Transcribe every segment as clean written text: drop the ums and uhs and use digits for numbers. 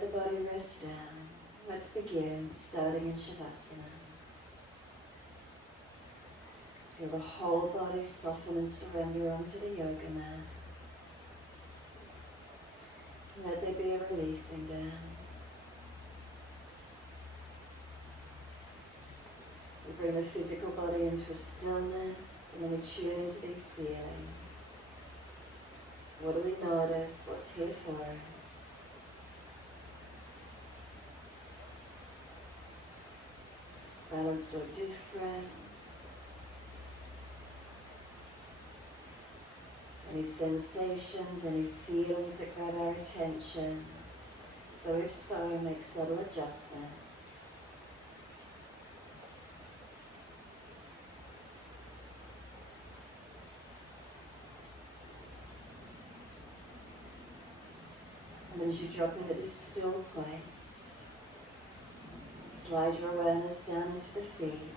let the body rest down. Let's begin, starting in Shavasana. Feel the whole body soften and surrender onto the yoga mat. Let there be a releasing down. We bring the physical body into a stillness, and then we tune into these feelings. What do we notice? What's here for us? Balanced or different? Any sensations, any feelings that grab our attention? So if so, make subtle adjustments. And as you drop into this still place, slide your awareness down into the feet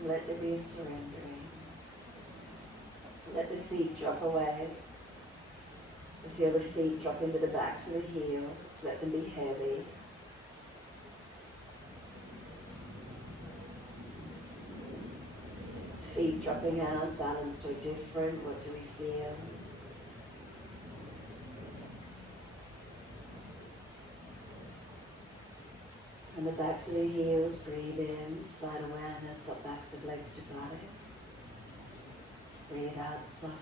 and let there be a surrendering. Let the feet drop away. Feel the feet drop into the backs of the heels. Let them be heavy. Feet dropping out, balanced or different. What do we feel? And the backs of the heels, breathe in, slide awareness up backs of legs to buttocks. Breathe out, soften.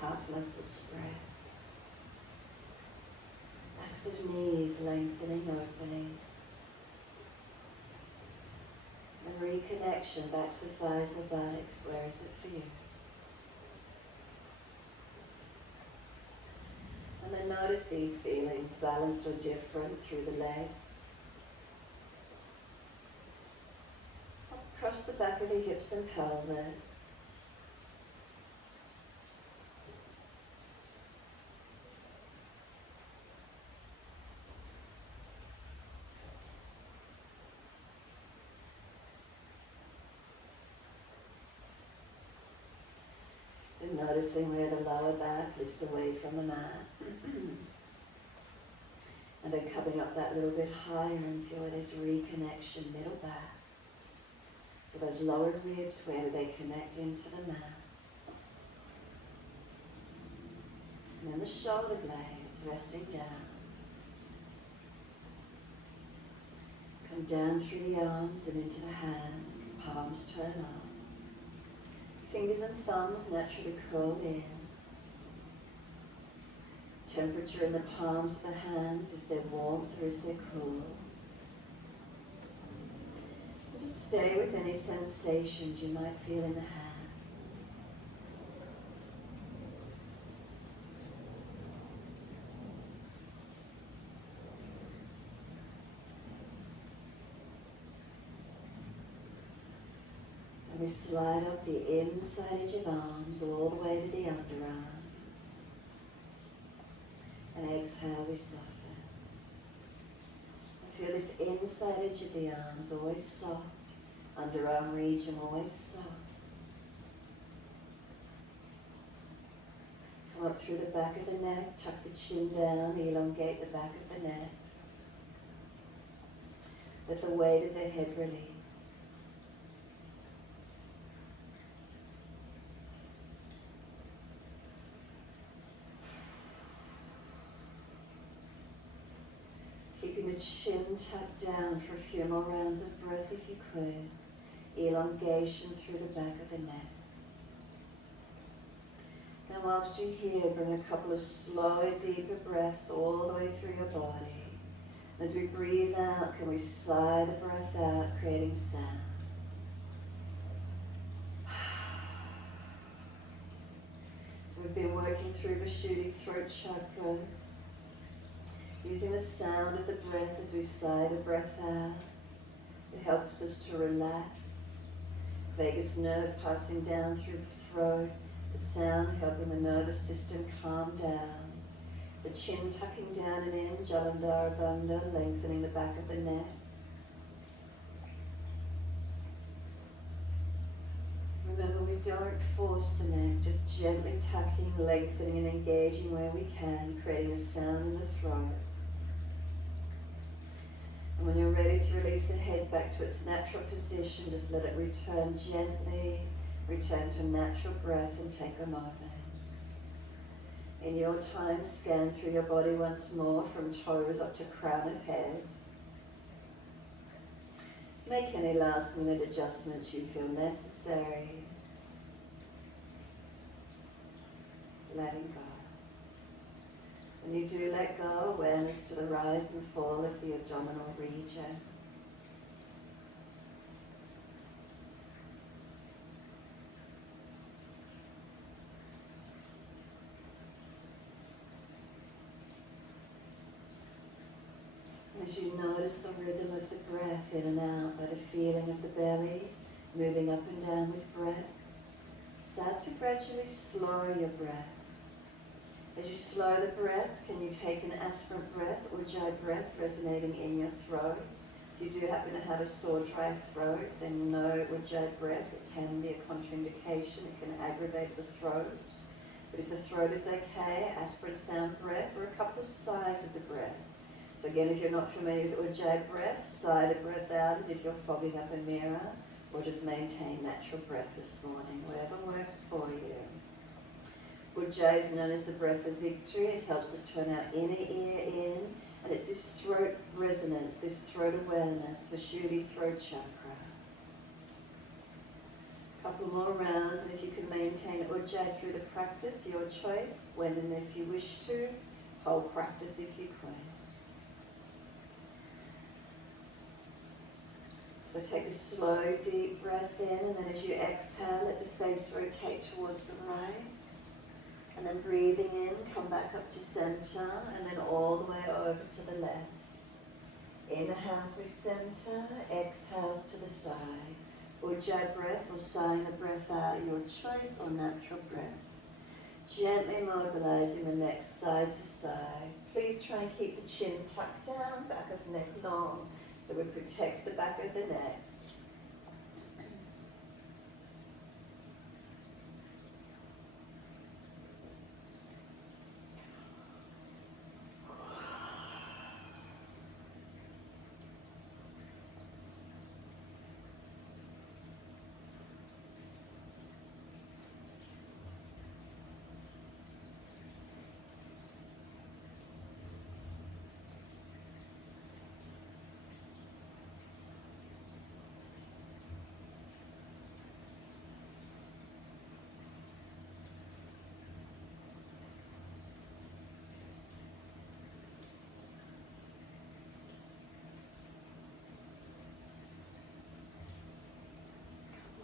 Calf muscles spread. Backs of knees lengthening, opening. And reconnection, backs of thighs or buttocks, where is it for you? And then notice these feelings, balanced or different, through the legs. Across the back of the hips and pelvis. And noticing where the lower back lifts away from the mat. And then coming up that little bit higher and feel it as reconnection, middle back. So those lower ribs, where do they connect into the mat? And then the shoulder blades resting down. Come down through the arms and into the hands, palms turn up. Fingers and thumbs naturally curl in. Temperature in the palms of the hands, is there warmth or is there cool? Just stay with any sensations you might feel in the hands. And we slide up the inside edge of arms all the way to the underarms. And exhale, we soften. Feel this inside edge of the arms, always soft. Underarm region, always soft. Come up through the back of the neck, tuck the chin down, elongate the back of the neck. Let the weight of the head release. Keeping the chin tucked down for a few more rounds of breath if you could. Elongation through the back of the neck. Now whilst you're here, bring a couple of slow, deeper breaths all the way through your body. As we breathe out, can we sigh the breath out, creating sound? So we've been working through Vishuddhi throat chakra, using the sound of the breath as we sigh the breath out. It helps us to relax. Vagus nerve passing down through the throat, the sound helping the nervous system calm down. The chin tucking down and in, Jalandhara Bandha, lengthening the back of the neck. Remember, we don't force the neck, just gently tucking, lengthening and engaging where we can, creating a sound in the throat. And when you're ready to release the head back to its natural position, just let it return gently, return to natural breath and take a moment. In your time, scan through your body once more from toes up to crown of head. Make any last minute adjustments you feel necessary. Letting go. When you do let go, awareness to the rise and fall of the abdominal region. As you notice the rhythm of the breath in and out by the feeling of the belly moving up and down with breath, start to gradually slow your breaths. As you slow the breaths, can you take an aspirant breath or Ujjayi breath resonating in your throat? If you do happen to have a sore, dry throat, then no Ujjayi breath. It can be a contraindication. It can aggravate the throat. But if the throat is okay, aspirant sound breath or a couple of sighs of the breath. So again, if you're not familiar with Ujjayi breath, sigh the breath out as if you're fogging up a mirror, or just maintain natural breath this morning, whatever works for you. Ujjayi is known as the breath of victory. It helps us turn our inner ear in, and it's this throat resonance, this throat awareness, Vishuddhi throat chakra. A couple more rounds, and if you can maintain Ujjayi through the practice, your choice, when and if you wish to, whole practice if you could. So take a slow, deep breath in, and then as you exhale, let the face rotate towards the right. And then breathing in, come back up to center, and then all the way over to the left. Inhales we center, exhales to the side. Ujjayi breath or sighing the breath out, your choice, or natural breath. Gently mobilizing the neck side to side. Please try and keep the chin tucked down, back of neck long, so we protect the back of the neck.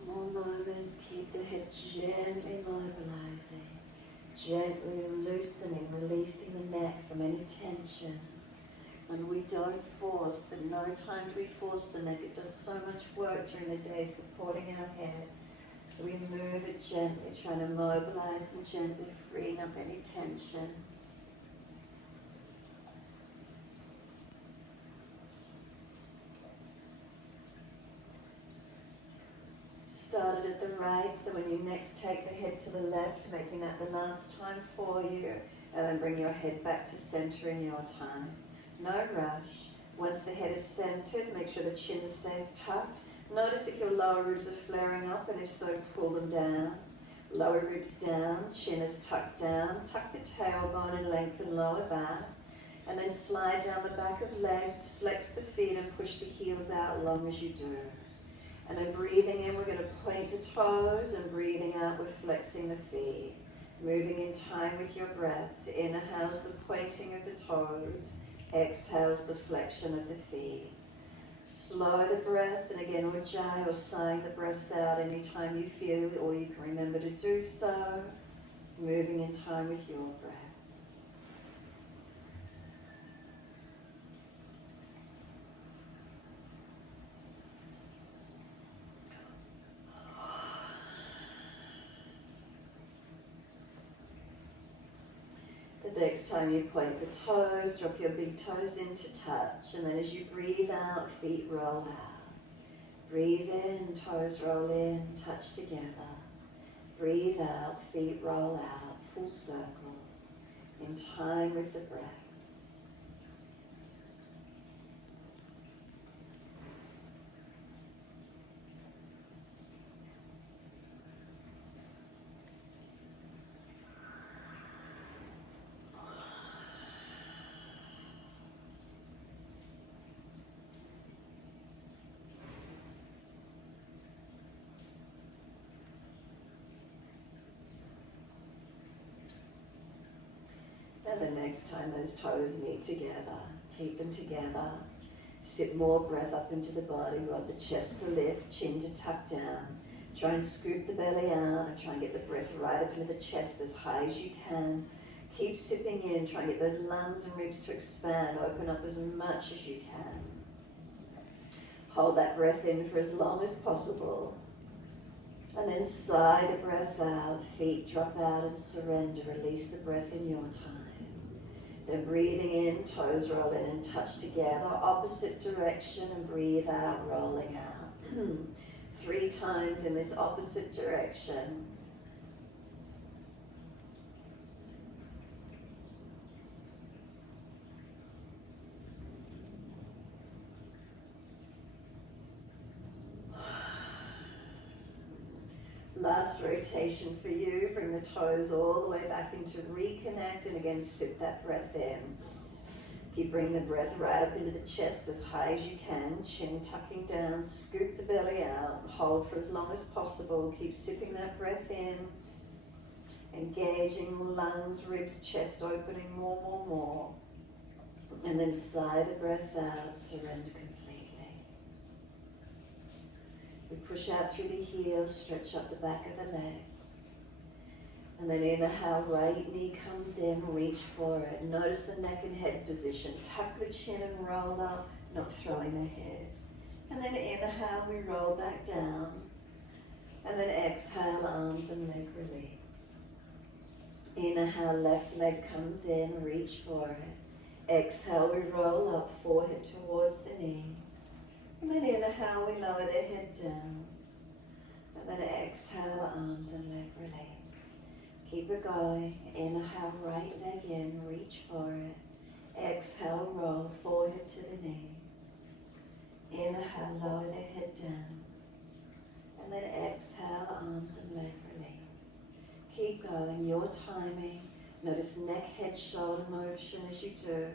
More moments, keep the head gently mobilizing, gently loosening, releasing the neck from any tensions. And we don't force, at no time do we force the neck. It does so much work during the day supporting our head. So we move it gently, trying to mobilize and gently freeing up any tension. Started at the right, so when you next take the head to the left, making that the last time for you, and then bring your head back to center in your time. No rush. Once the head is centered, make sure the chin stays tucked. Notice if your lower ribs are flaring up, and if so, pull them down. Lower ribs down, chin is tucked down. Tuck the tailbone and lengthen lower back. And then slide down the back of legs, flex the feet and push the heels out long as you do. And then breathing in, we're going to point the toes, and breathing out, we're flexing the feet. Moving in time with your breaths. Inhales the pointing of the toes. Exhales the flexion of the feet. Slow the breaths, and again, Ujjayi or sighing the breaths out anytime you feel, or you can remember to do so. Moving in time with your breath. The next time you point the toes, drop your big toes into touch, and then as you breathe out, feet roll out. Breathe in, toes roll in, touch together. breathe out, feet roll out, full circles, in time with the breaths. And the next time those toes meet together, keep them together. Sit more breath up into the body, rod the chest to lift, chin to tuck down. Try and scoop the belly out and try and get the breath right up into the chest as high as you can. Keep sipping in, try and get those lungs and ribs to expand, open up as much as you can. Hold that breath in for as long as possible. And then sigh the breath out, feet drop out as surrender, release the breath in your time. Then breathing in, toes roll in and touch together, opposite direction, and breathe out, rolling out. 3 times in this opposite direction. Last rotation for you. Bring the toes all the way back into reconnect, and again sip that breath in. Keep bringing the breath right up into the chest as high as you can, chin tucking down, scoop the belly out, hold for as long as possible. Keep sipping that breath in, engaging lungs, ribs, chest opening more. And then sigh the breath out, surrender completely. We push out through the heels, stretch up the back of the legs. And then inhale, right knee comes in, reach for it. Notice the neck and head position. Tuck the chin and roll up, not throwing the head. And then inhale, we roll back down. And then exhale, arms and leg release. Inhale, left leg comes in, reach for it. Exhale, we roll up, forehead towards the knee. And then inhale, we lower the head down. And then exhale, arms and leg release. Keep it going. Inhale, right leg in, reach for it. Exhale, roll, forehead to the knee. Inhale, lower the head down. And then exhale, arms and leg release. Keep going, your timing. Notice neck, head, shoulder motion as you do.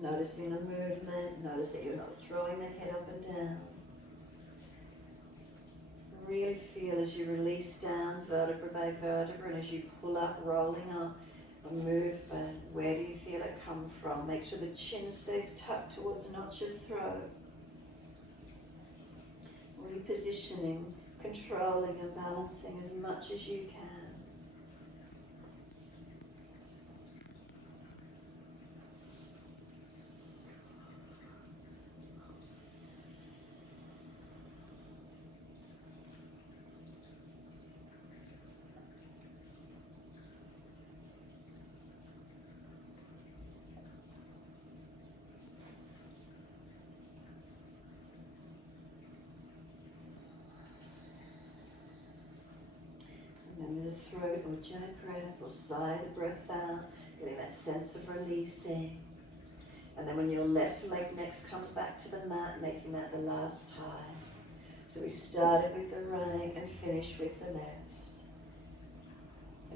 Noticing the movement, notice that you're not throwing the head up and down. Really feel as you release down vertebra by vertebra, and as you pull up, rolling up, the movement. Where do you feel it come from? Make sure the chin stays tucked towards not your throat. Repositioning, controlling and balancing as much as you can. Remember the throat or ujjayi breath, or sigh the breath out, getting that sense of releasing. And then when your left leg next comes back to the mat, making that the last time. So we started with the right and finished with the left.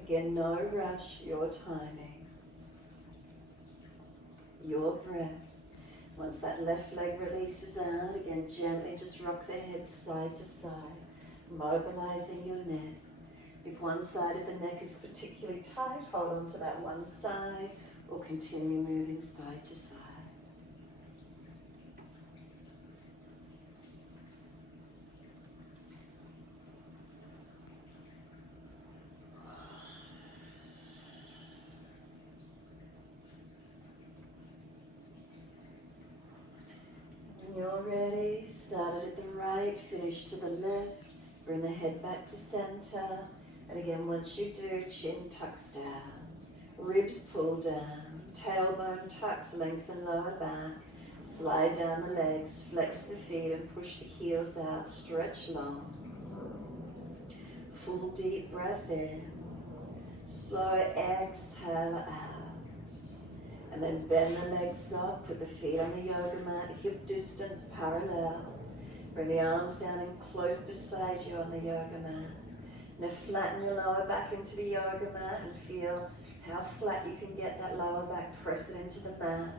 Again, no rush, your timing, your breaths. Once that left leg releases out, again gently just rock the head side to side, mobilizing your neck. If one side of the neck is particularly tight, hold on to that one side, or continue moving side to side. When you're ready, start at the right, finish to the left, bring the head back to center. And again, once you do, chin tucks down, ribs pull down, tailbone tucks, lengthen lower back, slide down the legs, flex the feet and push the heels out, stretch long. full deep breath in. Slow exhale out. And then bend the legs up, put the feet on the yoga mat, hip distance parallel. Bring the arms down and close beside you on the yoga mat. Now flatten your lower back into the yoga mat and feel how flat you can get that lower back. Press it into the mat.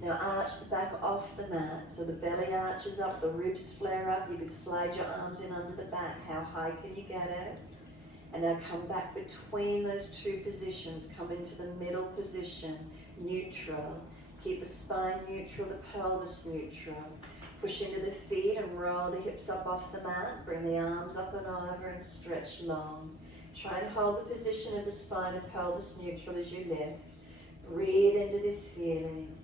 Now arch the back off the mat. So the belly arches up, the ribs flare up. You could slide your arms in under the back. How high can you get it? And now come back between those two positions. Come into the middle position, neutral. Keep the spine neutral, the pelvis neutral. Push into the feet and roll the hips up off the mat. Bring the arms up and over and stretch long. Try and hold the position of the spine and pelvis neutral as you lift. Breathe into this feeling.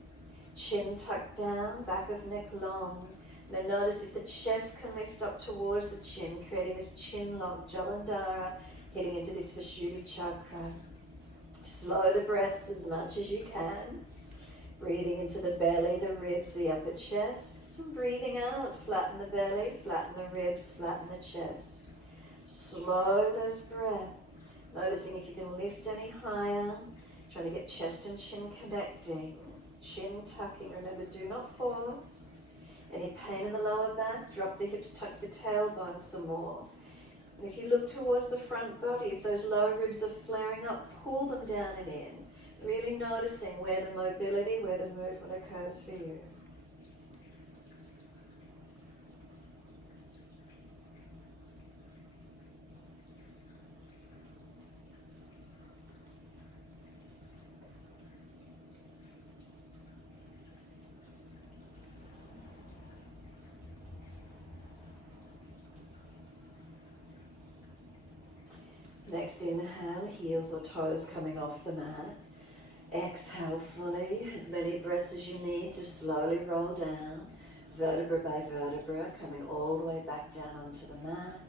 Chin tucked down, back of neck long. Now notice if the chest can lift up towards the chin, creating this chin lock, Jalandhara, hitting into this Vishuddhi Chakra. Slow the breaths as much as you can. Breathing into the belly, the ribs, the upper chest. And breathing out, flatten the belly, flatten the ribs, flatten the chest. Slow those breaths. Noticing if you can lift any higher. Trying to get chest and chin connecting. Chin tucking. Remember, do not force. Any pain in the lower back, drop the hips, tuck the tailbone some more. And if you look towards the front body, if those lower ribs are flaring up, pull them down and in. Really noticing where the mobility, where the movement occurs for you. Next inhale, heels or toes coming off the mat. Exhale fully, as many breaths as you need to slowly roll down, vertebra by vertebra, coming all the way back down onto the mat.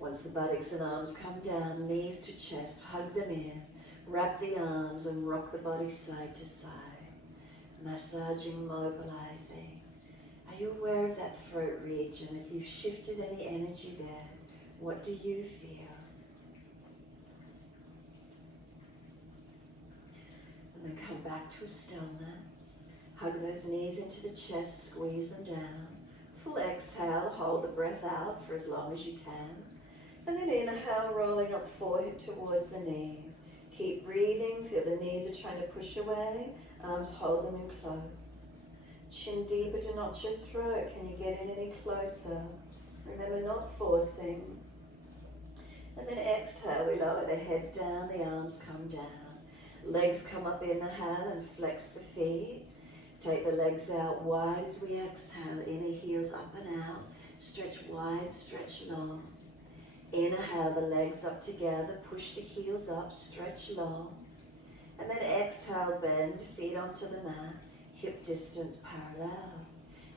Once the buttocks and arms come down, knees to chest, hug them in, wrap the arms and rock the body side to side. Massaging, mobilizing. Are you aware of that throat region? If you've shifted any energy there, what do you feel? And then come back to a stillness. Hug those knees into the chest, squeeze them down. Full exhale, hold the breath out for as long as you can. And then inhale, rolling up forehead towards the knees. Keep breathing, feel the knees are trying to push away. Arms hold them in close. Chin deeper to notch your throat. Can you get in any closer? Remember, not forcing. And then exhale, we lower the head down, the arms come down. Legs come up, inhale and flex the feet. Take the legs out wide as we exhale. Inner heels up and out. Stretch wide, stretch long. Inhale, the legs up together. Push the heels up, stretch long. And then exhale, bend, feet onto the mat. Hip distance parallel.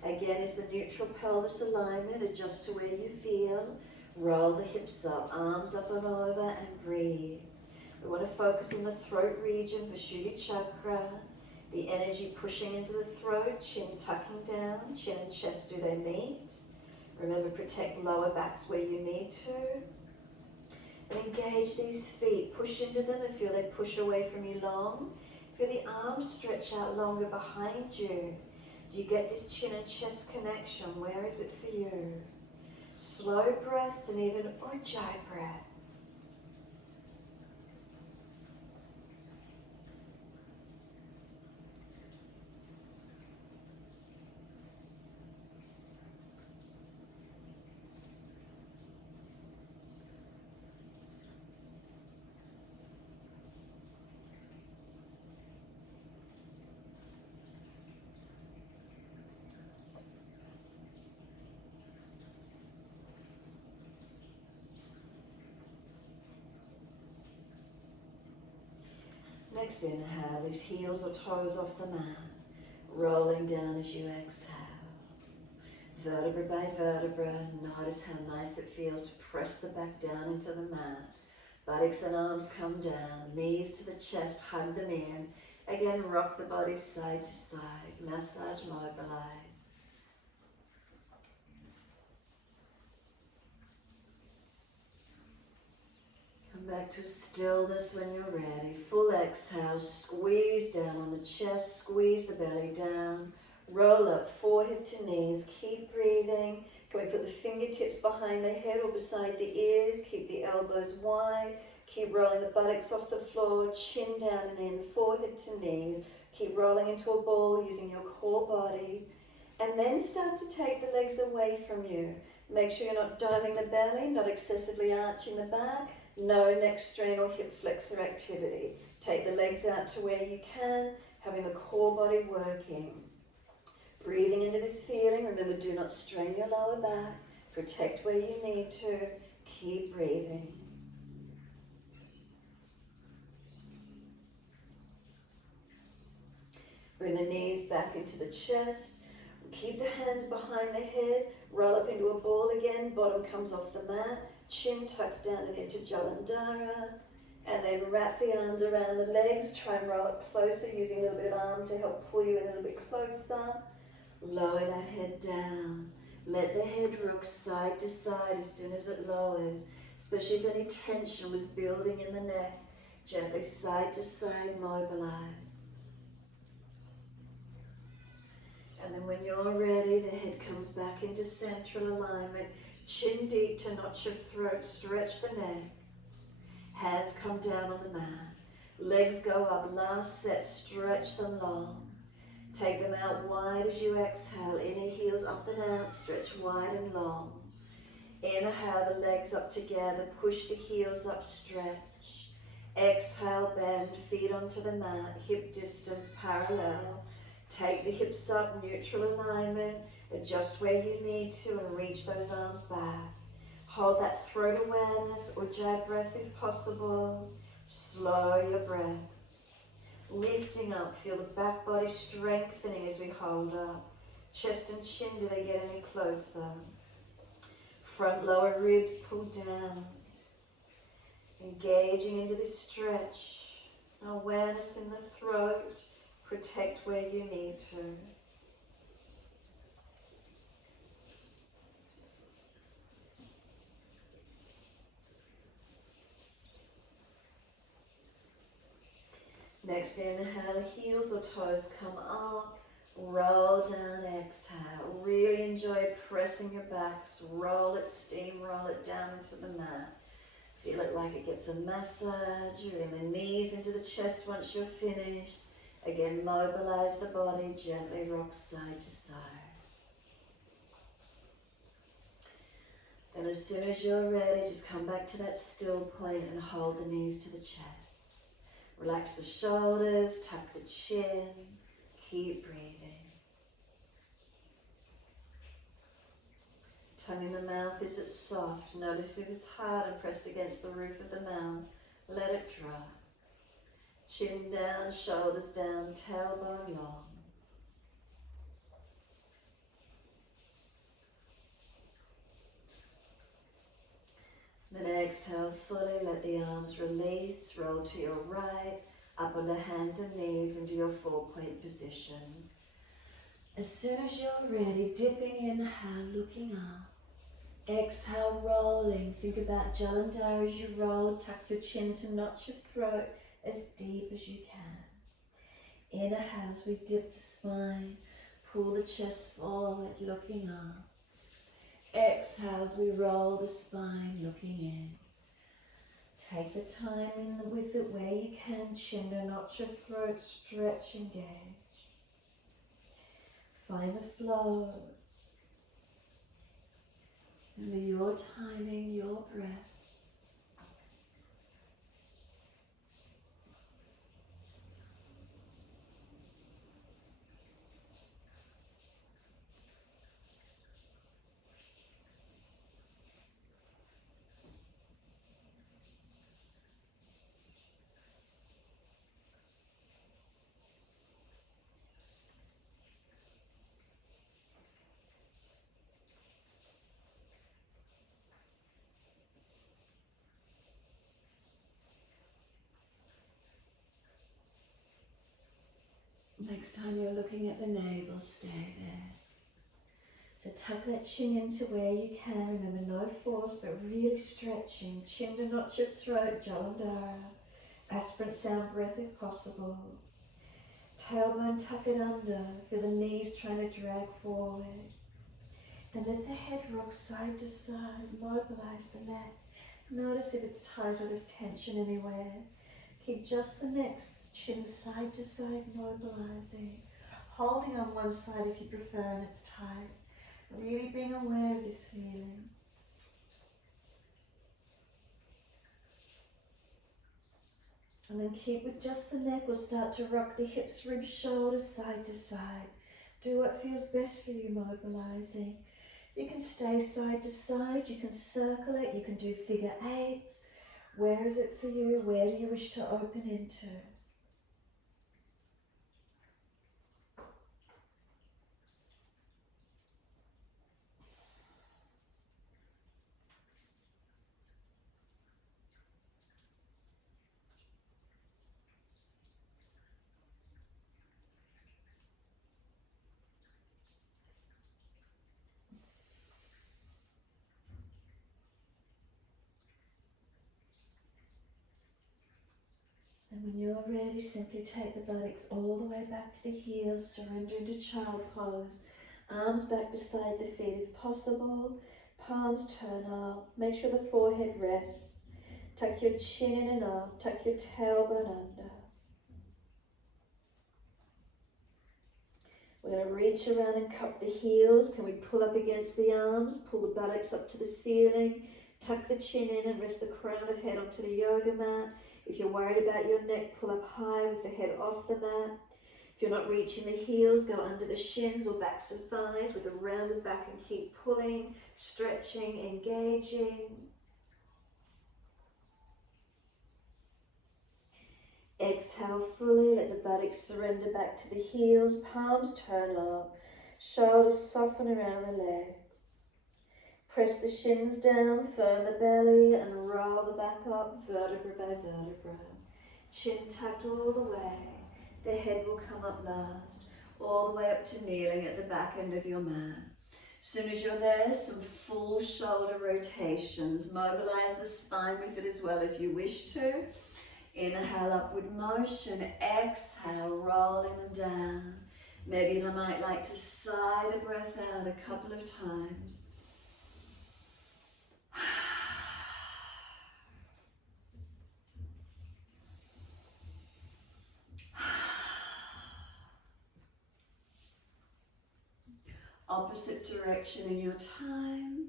Again, is the neutral pelvis alignment. Adjust to where you feel. Roll the hips up, arms up and over, and breathe. We want to focus on the throat region, Vishuddhi Chakra. The energy pushing into the throat, chin tucking down, chin and chest, do they meet? Remember, protect lower backs where you need to. And engage these feet, push into them and feel they push away from you long. Feel the arms stretch out longer behind you. Do you get this chin and chest connection? Where is it for you? Slow breaths and even Ujjayi breath. Next inhale, lift heels or toes off the mat, rolling down as you exhale. Vertebra by vertebra, notice how nice it feels to press the back down into the mat. Buttocks and arms come down, knees to the chest, hug them in. Again, rock the body side to side, massage, mobilize. Back to stillness when you're ready. Full exhale, squeeze down on the chest, squeeze the belly down. Roll up, forehead to knees, keep breathing. Can we put the fingertips behind the head or beside the ears? Keep the elbows wide. Keep rolling the buttocks off the floor, chin down and in, forehead to knees. Keep rolling into a ball using your core body. And then start to take the legs away from you. Make sure you're not doming the belly, not excessively arching the back. No neck strain or hip flexor activity. Take the legs out to where you can, having the core body working. Breathing into this feeling. Remember, do not strain your lower back. Protect where you need to. Keep breathing. Bring the knees back into the chest. Keep the hands behind the head. Roll up into a ball again. Bottom comes off the mat. Chin tucks down and into Jalandhara. And then wrap the arms around the legs. Try and roll it closer using a little bit of arm to help pull you in a little bit closer. Lower that head down. Let the head rock side to side as soon as it lowers. Especially if any tension was building in the neck. Gently side to side mobilize. And then when you're ready, the head comes back into central alignment. Chin deep to notch your throat, stretch the neck. Hands come down on the mat. Legs go up, last set, stretch them long. Take them out wide as you exhale. Inner heels up and out, stretch wide and long. Inhale, the legs up together, push the heels up, stretch. Exhale, bend, feet onto the mat, hip distance parallel. Take the hips up, neutral alignment. Adjust where you need to and reach those arms back. Hold that throat awareness or jab breath if possible. Slow your breath. Lifting up, feel the back body strengthening as we hold up. Chest and chin, do they get any closer? Front lower ribs pull down. Engaging into this stretch. Awareness in the throat. Protect where you need to. Next inhale, heels or toes come up, roll down, exhale. Really enjoy pressing your backs, roll it, steamroll it down into the mat. Feel it like it gets a massage. You're in the knees into the chest once you're finished. Again, mobilize the body, gently rock side to side. Then as soon as you're ready, just come back to that still point and hold the knees to the chest. Relax the shoulders, tuck the chin, keep breathing. Tongue in the mouth, is it soft? Notice if it's hard and pressed against the roof of the mouth. Let it drop. Chin down, shoulders down, tailbone long. Then exhale fully, let the arms release, roll to your right, up on the hands and knees into your 4-point position. As soon as you're ready, dipping inhale, looking up. Exhale, rolling. Think about Jalandhara as you roll, tuck your chin to notch your throat as deep as you can. Inhale as we dip the spine, pull the chest forward, looking up. Exhale as we roll the spine, looking in. Take the time in with it where you can, chin to notch your throat, stretch, engage. Find the flow. Remember your timing, your breath. Next time you're looking at the navel, stay there. So tuck that chin into where you can. Remember, no force, but really stretching. Chin to notch your throat, Jalandhara. Aspirant sound breath if possible. Tailbone tuck it under. Feel the knees trying to drag forward. And let the head rock side to side. Mobilize the neck. Notice if it's tight or there's tension anywhere. Keep just the neck, chin side to side, mobilizing. Holding on one side if you prefer and it's tight. Really being aware of this feeling. And then keep with just the neck. We'll start to rock the hips, ribs, shoulders, side to side. Do what feels best for you, mobilizing. You can stay side to side, you can circle it, you can do figure eights. Where is it for you? Where do you wish to open into? And when you're ready, simply take the buttocks all the way back to the heels, surrender into child pose. Arms back beside the feet if possible. Palms turn up. Make sure the forehead rests. Tuck your chin in and up. Tuck your tailbone under. We're going to reach around and cup the heels. Can we pull up against the arms? Pull the buttocks up to the ceiling. Tuck the chin in and rest the crown of head onto the yoga mat. If you're worried about your neck, pull up high with the head off the mat. If you're not reaching the heels, go under the shins or backs and thighs with a rounded back and keep pulling, stretching, engaging. Exhale fully, let the buttocks surrender back to the heels, palms turn up, shoulders soften around the legs. Press the shins down, firm the belly and roll the back up, vertebra by vertebra. Chin tucked all the way, the head will come up last, all the way up to kneeling at the back end of your mat. As soon as you're there, some full shoulder rotations. Mobilize the spine with it as well if you wish to. Inhale, upward motion. Exhale, rolling them down. Maybe I might like to sigh the breath out a couple of times. Opposite direction in your time.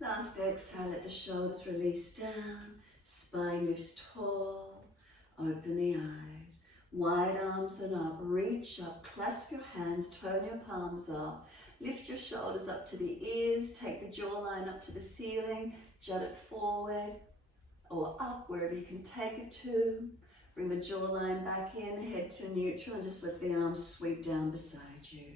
Last exhale, let the shoulders release down, spine lifts tall, open the eyes, wide arms and up, reach up, clasp your hands, turn your palms up, lift your shoulders up to the ears, take the jawline up to the ceiling, jut it forward or up, wherever you can take it to. Bring the jawline back in, head to neutral, and just let the arms sweep down beside you.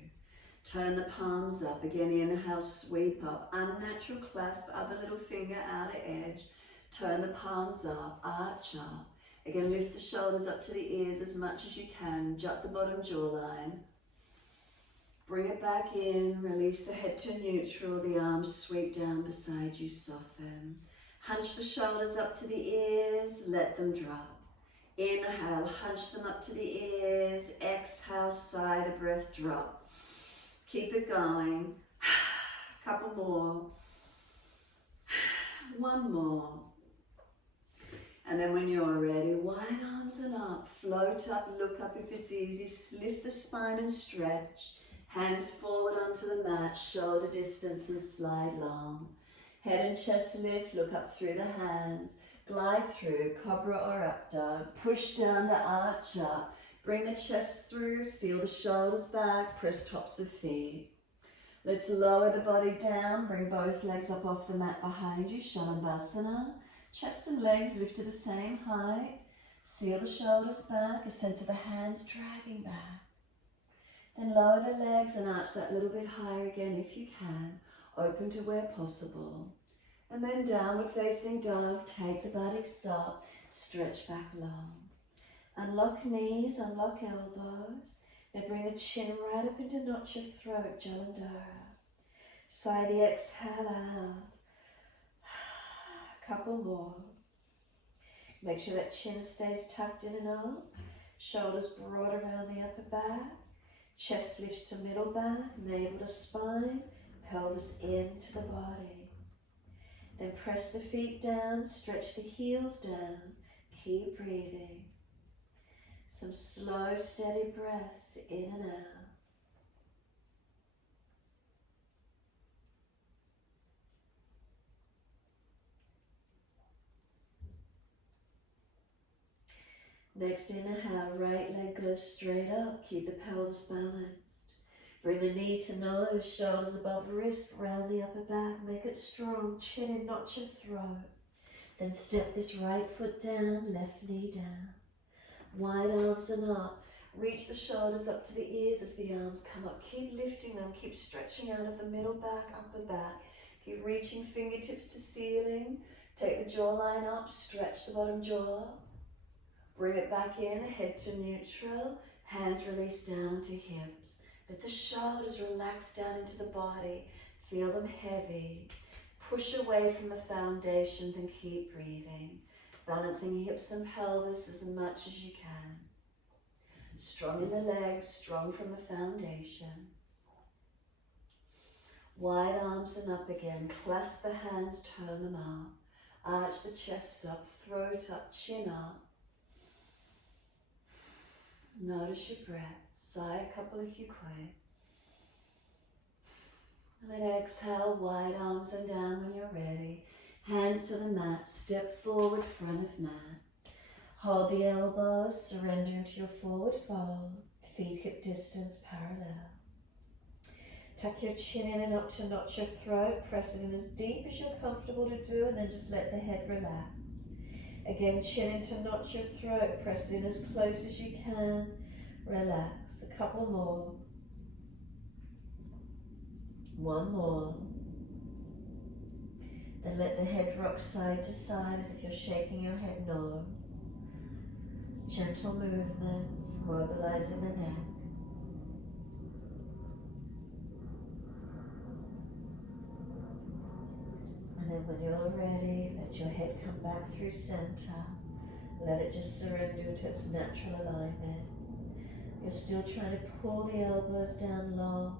Turn the palms up. Again, inhale, sweep up. Unnatural clasp, other little finger, outer edge. Turn the palms up, arch up. Again, lift the shoulders up to the ears as much as you can. Jut the bottom jawline. Bring it back in. Release the head to neutral. The arms sweep down beside you, soften. Hunch the shoulders up to the ears. Let them drop. Inhale, hunch them up to the ears. Exhale, sigh the breath, drop. Keep it going. Couple more. One more. And then when you're ready, wide arms and up, float up, look up if it's easy, lift the spine and stretch. Hands forward onto the mat, shoulder distance and slide long. Head and chest lift, look up through the hands, glide through, cobra or up dog, push down to arch up. Bring the chest through, seal the shoulders back, press tops of feet. Let's lower the body down, bring both legs up off the mat behind you, Shavasana. Chest and legs lift to the same height. Seal the shoulders back, a sense of the hands dragging back. Then lower the legs and arch that little bit higher again if you can, open to where possible. And then downward facing dog, take the buttocks up, stretch back long. Unlock knees, unlock elbows. Now bring the chin right up into notch your throat, Jalandhara. Sigh the exhale out. A couple more. Make sure that chin stays tucked in and up. Shoulders broad around the upper back. Chest lifts to middle back, navel to spine, pelvis into the body. Then press the feet down, stretch the heels down. Keep breathing. Some slow, steady breaths in and out. Next inhale, right leg goes straight up. Keep the pelvis balanced. Bring the knee to nose, shoulders above wrist, round the upper back. Make it strong, chin in, notch your throat. Then step this right foot down, left knee down. Wide arms and up. Reach the shoulders up to the ears as the arms come up. Keep lifting them, keep stretching out of the middle back, upper back. Keep reaching fingertips to ceiling. Take the jawline up, stretch the bottom jaw. Bring it back in, head to neutral. Hands release down to hips. Let the shoulders relax down into the body. Feel them heavy. Push away from the foundations and keep breathing. Balancing hips and pelvis as much as you can. Strong in the legs, strong from the foundations. Wide arms and up again. Clasp the hands, turn them up. Arch the chest up, throat up, chin up. Notice your breath. Sigh a couple if you quit. And then exhale, wide arms and down when you're ready. Hands to the mat, step forward, front of mat. Hold the elbows, surrender into your forward fold. Feet hip distance parallel. Tuck your chin in and up to notch your throat. Press it in as deep as you're comfortable to do, and then just let the head relax. Again, chin into notch your throat. Press it in as close as you can. Relax. A couple more. One more. Then let the head rock side to side as if you're shaking your head no. Gentle movements, mobilizing the neck. And then when you're ready, let your head come back through center. Let it just surrender to its natural alignment. You're still trying to pull the elbows down low.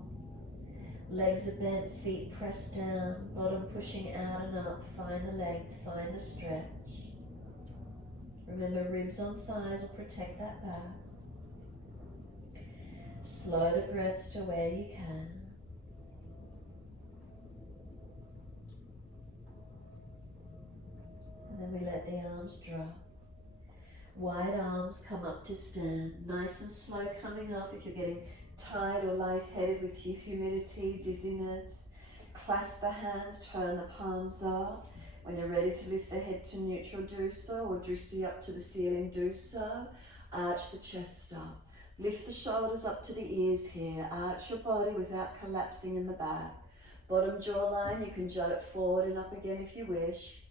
Legs are bent, feet pressed down, bottom pushing out and up. Find the length, find the stretch. Remember, ribs on thighs will protect that back. Slow the breaths to where you can. And then we let the arms drop. Wide arms come up to stand. Nice and slow coming up if you're getting tired or lightheaded with humidity, dizziness. Clasp the hands, turn the palms up. When you're ready to lift the head to neutral, do so, or drishti up to the ceiling, do so. Arch the chest up. Lift the shoulders up to the ears here. Arch your body without collapsing in the back. Bottom jawline, you can jut it forward and up again if you wish.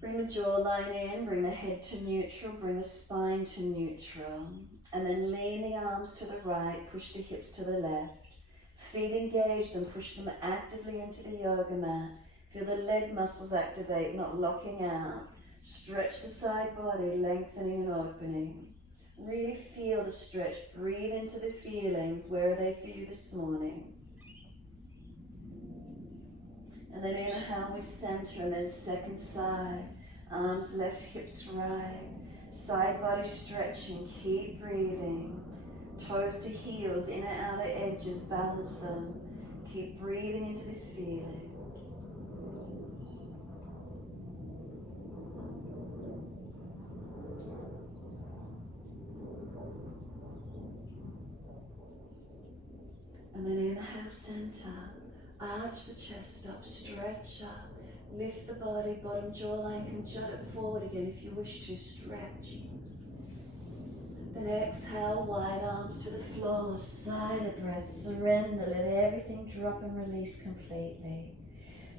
Bring the jawline in, bring the head to neutral, bring the spine to neutral. And then lean the arms to the right, push the hips to the left. Feet engaged and push them actively into the yoga mat. Feel the leg muscles activate, not locking out. Stretch the side body, lengthening and opening. Really feel the stretch. Breathe into the feelings. Where are they for you this morning? And then inhale, we center, and then second side. Arms left, hips right. Side body stretching, keep breathing. Toes to heels, inner outer edges, balance them. Keep breathing into this feeling. And then inhale, center. Arch the chest up, stretch up. Lift the body, bottom jawline can jut it forward again if you wish to, stretch. Then exhale, wide arms to the floor, sigh the breath, surrender, let everything drop and release completely.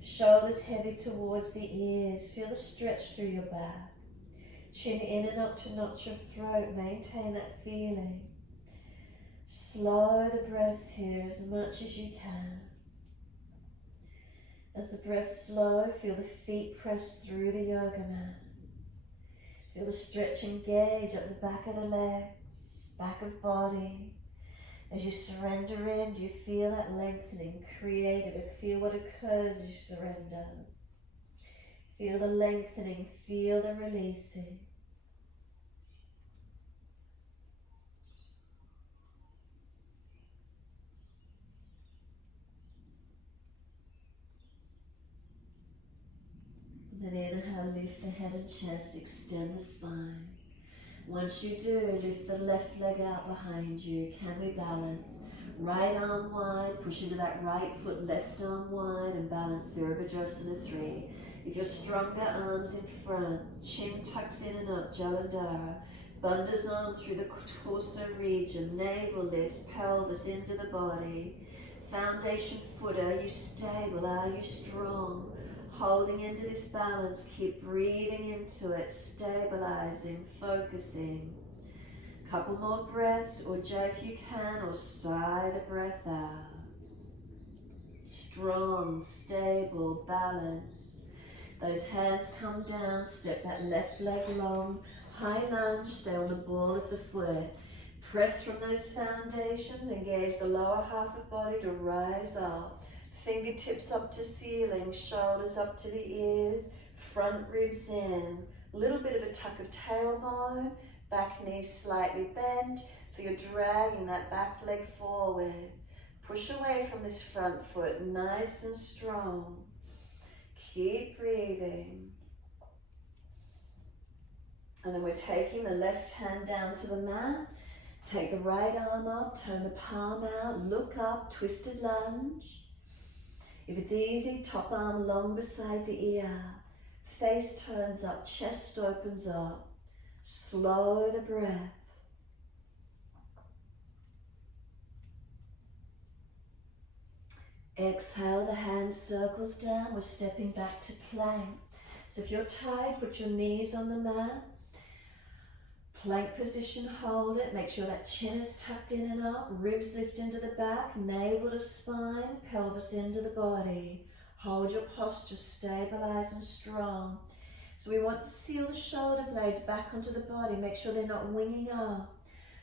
Shoulders heavy towards the ears, feel the stretch through your back. Chin in and up to notch your throat, maintain that feeling. Slow the breath here as much as you can. As the breath slow, feel the feet press through the yoga mat. Feel the stretch engage up the back of the legs, back of body. As you surrender in, do you feel that lengthening created? Feel what occurs as you surrender. Feel the lengthening, feel the releasing. Then inhale, lift the head and chest, extend the spine. Once you do, lift the left leg out behind you. Can we balance? Right arm wide, push into that right foot, left arm wide, and balance Virabhadrasana 3. If you're stronger, arms in front, chin tucks in and up, Jalandhara. Bandhas on through the torso region, navel lifts, pelvis into the body. Foundation foot, are you stable? Are you strong? Holding into this balance, keep breathing into it, stabilizing, focusing. Couple more breaths, or Ujjayi if you can, or sigh the breath out. Strong, stable, balanced. Those hands come down, step that left leg long, high lunge, stay on the ball of the foot. Press from those foundations, engage the lower half of body to rise up. Fingertips up to ceiling, shoulders up to the ears, front ribs in. A little bit of a tuck of tailbone, back knee slightly bent, so you're dragging that back leg forward. Push away from this front foot, nice and strong. Keep breathing. And then we're taking the left hand down to the mat. Take the right arm up, turn the palm out, look up, twisted lunge. If it's easy, top arm long beside the ear. Face turns up, chest opens up. Slow the breath. Exhale, the hands circles down. We're stepping back to plank. So if you're tired, put your knees on the mat. Plank position, hold it. Make sure that chin is tucked in and up. Ribs lift into the back, navel to spine, pelvis into the body. Hold your posture, stabilize and strong. So we want to seal the shoulder blades back onto the body. Make sure they're not winging up.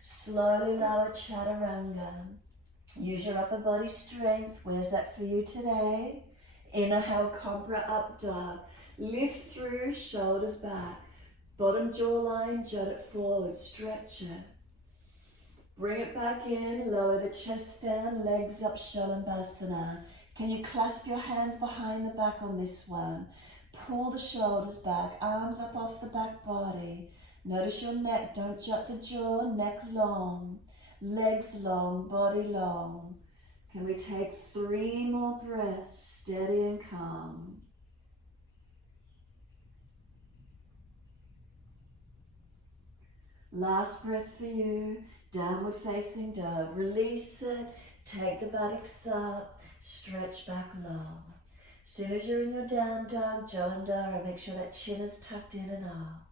Slowly lower chaturanga. Use your upper body strength. Where's that for you today? Inhale, cobra up dog. Lift through, shoulders back. Bottom jawline, jut it forward, stretch it. Bring it back in, lower the chest down, legs up, Shalabhasana. Can you clasp your hands behind the back on this one? Pull the shoulders back, arms up off the back body. Notice your neck, don't jut the jaw, neck long. Legs long, body long. Can we take 3 more breaths, steady and calm. Last breath for you, downward facing dog. Release it, take the buttocks up, stretch back long. As soon as you're in your down dog, Jalandhara, make sure that chin is tucked in and up.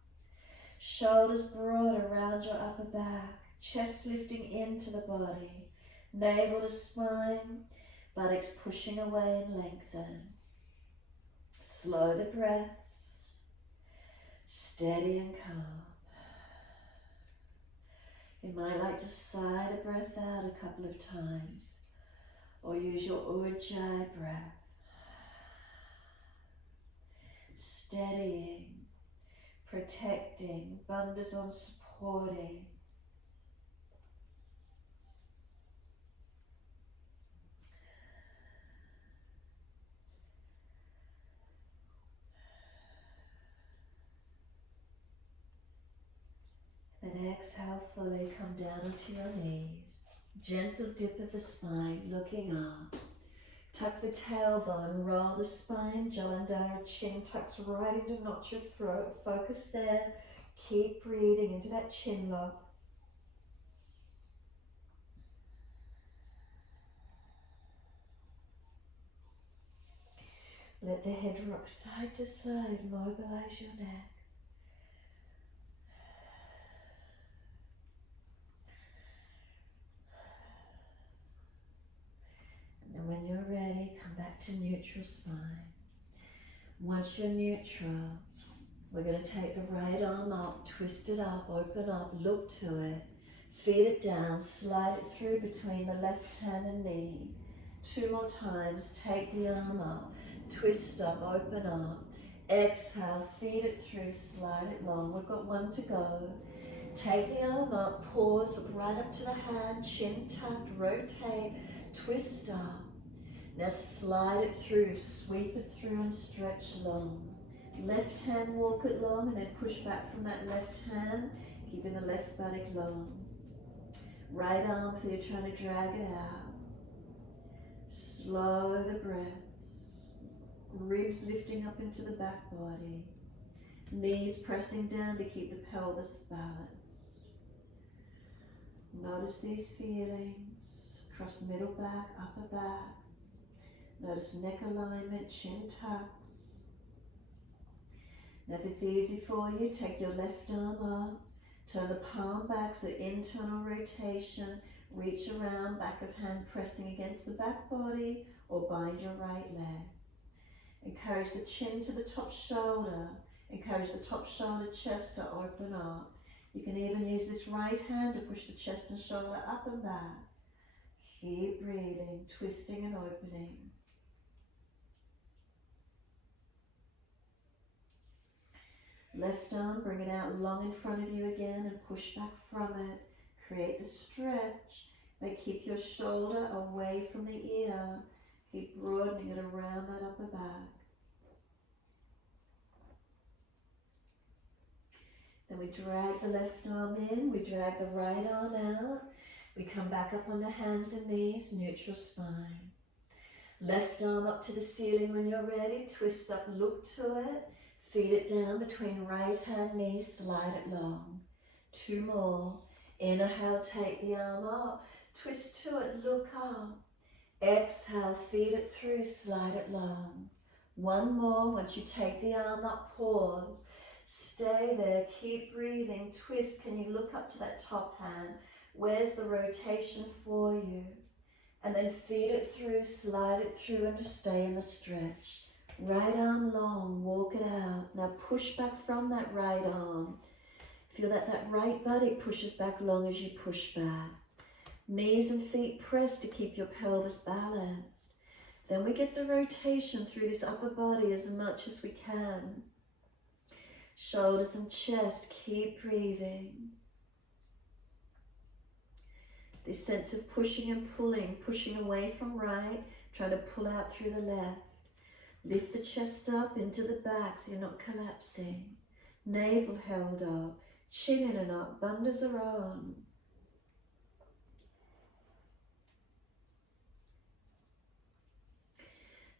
Shoulders broad around your upper back, chest lifting into the body. Navel to spine, buttocks pushing away and lengthen. Slow the breaths, steady and calm. You might like to sigh the breath out a couple of times, or use your Ujjayi breath. Steadying, protecting, bandhas on supporting. Then exhale fully, come down onto your knees. Gentle dip of the spine, looking up. Tuck the tailbone, roll the spine, Jalandhara, chin tucks right into notch your throat. Focus there. Keep breathing into that chin lock. Let the head rock side to side, mobilise your neck. And then when you're ready, come back to neutral spine. Once you're neutral, we're going to take the right arm up, twist it up, open up, look to it, feed it down, slide it through between the left hand and knee. 2 more times, take the arm up, twist up, open up, exhale, feed it through, slide it long. We've got 1 to go. Take the arm up, pause, look right up to the hand, chin tucked, rotate, twist up. Now slide it through, sweep it through and stretch long. Left hand, walk it long and then push back from that left hand, keeping the left buttock long. Right arm, feel you're trying to drag it out. Slow the breaths. Ribs lifting up into the back body. Knees pressing down to keep the pelvis balanced. Notice these feelings across middle back, upper back. Notice neck alignment, chin tucks. Now if it's easy for you, take your left arm up, turn the palm back, so internal rotation, reach around, back of hand pressing against the back body, or bind your right leg. Encourage the chin to the top shoulder, encourage the top shoulder, chest to open up. You can even use this right hand to push the chest and shoulder up and back. Keep breathing, twisting and opening. Left arm, bring it out long in front of you again and push back from it. Create the stretch, but keep your shoulder away from the ear. Keep broadening it around that upper back. Then we drag the left arm in, we drag the right arm out. We come back up on the hands and knees, neutral spine. Left arm up to the ceiling when you're ready, twist up, look to it. Feed it down between right hand, knee, slide it long. 2 more. Inhale, take the arm up, twist to it, look up. Exhale, feed it through, slide it long. 1 more. Once you take the arm up, pause. Stay there, keep breathing, twist. Can you look up to that top hand? Where's the rotation for you? And then feed it through, slide it through, and just stay in the stretch. Right arm long, walk it out. Now push back from that right arm. Feel that that right buttock pushes back long as you push back. Knees and feet press to keep your pelvis balanced. Then we get the rotation through this upper body as much as we can. Shoulders and chest, keep breathing. This sense of pushing and pulling, pushing away from right, trying to pull out through the left. Lift the chest up into the back so you're not collapsing. Navel held up, chin in and up, bandhas are on.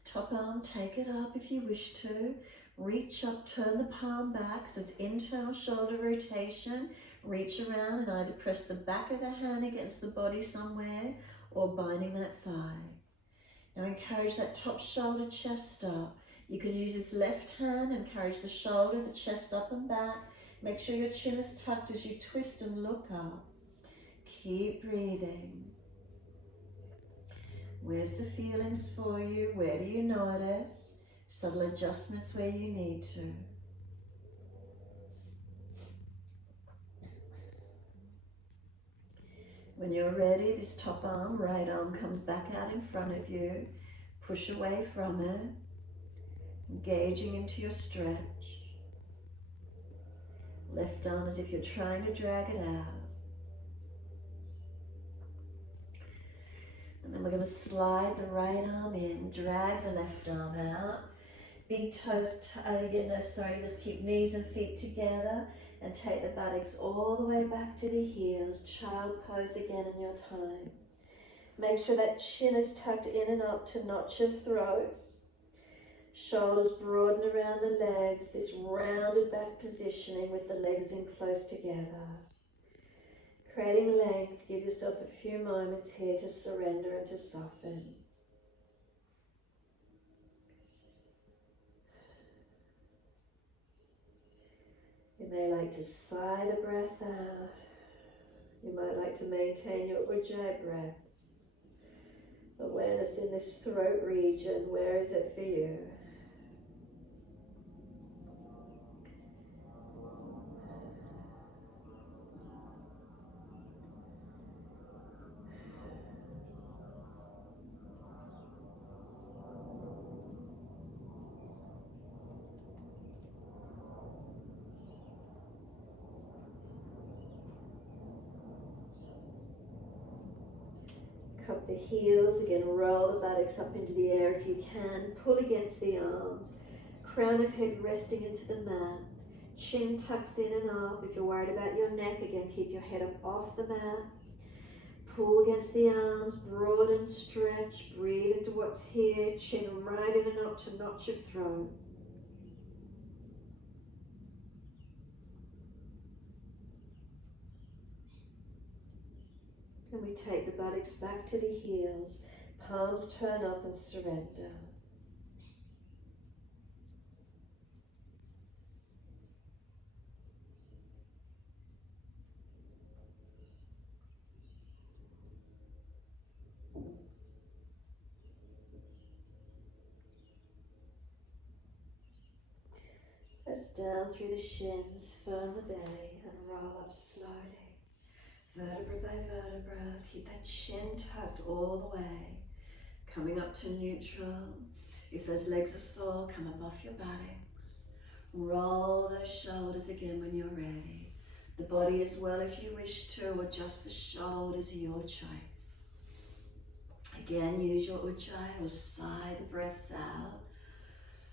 Top arm, take it up if you wish to. Reach up, turn the palm back so it's internal shoulder rotation. Reach around and either press the back of the hand against the body somewhere or binding that thigh. Now encourage that top shoulder, chest up. You can use this left hand, encourage the shoulder, the chest up and back. Make sure your chin is tucked as you twist and look up. Keep breathing. Where's the feelings for you? Where do you notice? Subtle adjustments where you need to. When you're ready, this top arm, right arm comes back out in front of you. Push away from it, engaging into your stretch. Left arm as if you're trying to drag it out. And then we're going to slide the right arm in, drag the left arm out. Big toes, just keep knees and feet together and take the buttocks all the way back to the heels. Child pose again in your time. Make sure that chin is tucked in and up to notch your throat. Shoulders broaden around the legs, this rounded back positioning with the legs in close together. Creating length, give yourself a few moments here to surrender and to soften. You may like to sigh the breath out. You might like to maintain your Ujjayi breaths. Awareness in this throat region, where is it for you? Cup the heels, again roll the buttocks up into the air if you can, pull against the arms, crown of head resting into the mat, chin tucks in and up. If you're worried about your neck, again keep your head up off the mat, pull against the arms, broaden, stretch, breathe into what's here, chin right in and up to notch your throat. And we take the buttocks back to the heels, palms turn up and surrender. Press down through the shins, firm the belly and roll up slowly. Vertebra by vertebra, keep that chin tucked all the way. Coming up to neutral. If those legs are sore, come up off your buttocks. Roll those shoulders again when you're ready. The body as well if you wish to, adjust the shoulders, your choice. Again, use your Ujjayi or sigh the breaths out.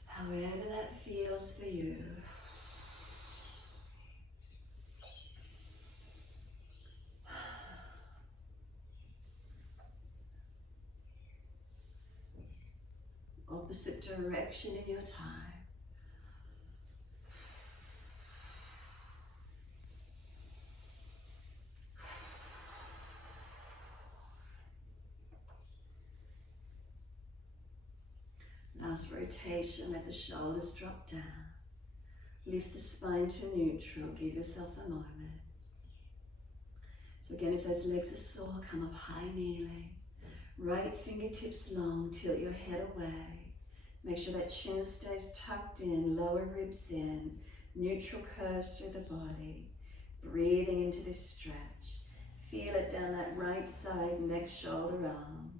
However that feels for you. Opposite direction in your time. Last rotation, let the shoulders drop down. Lift the spine to neutral, give yourself a moment. So again, if those legs are sore, come up high kneeling. Right fingertips long, tilt your head away. Make sure that chin stays tucked in, lower ribs in, neutral curves through the body. Breathing into this stretch. Feel it down that right side, neck, shoulder, arm.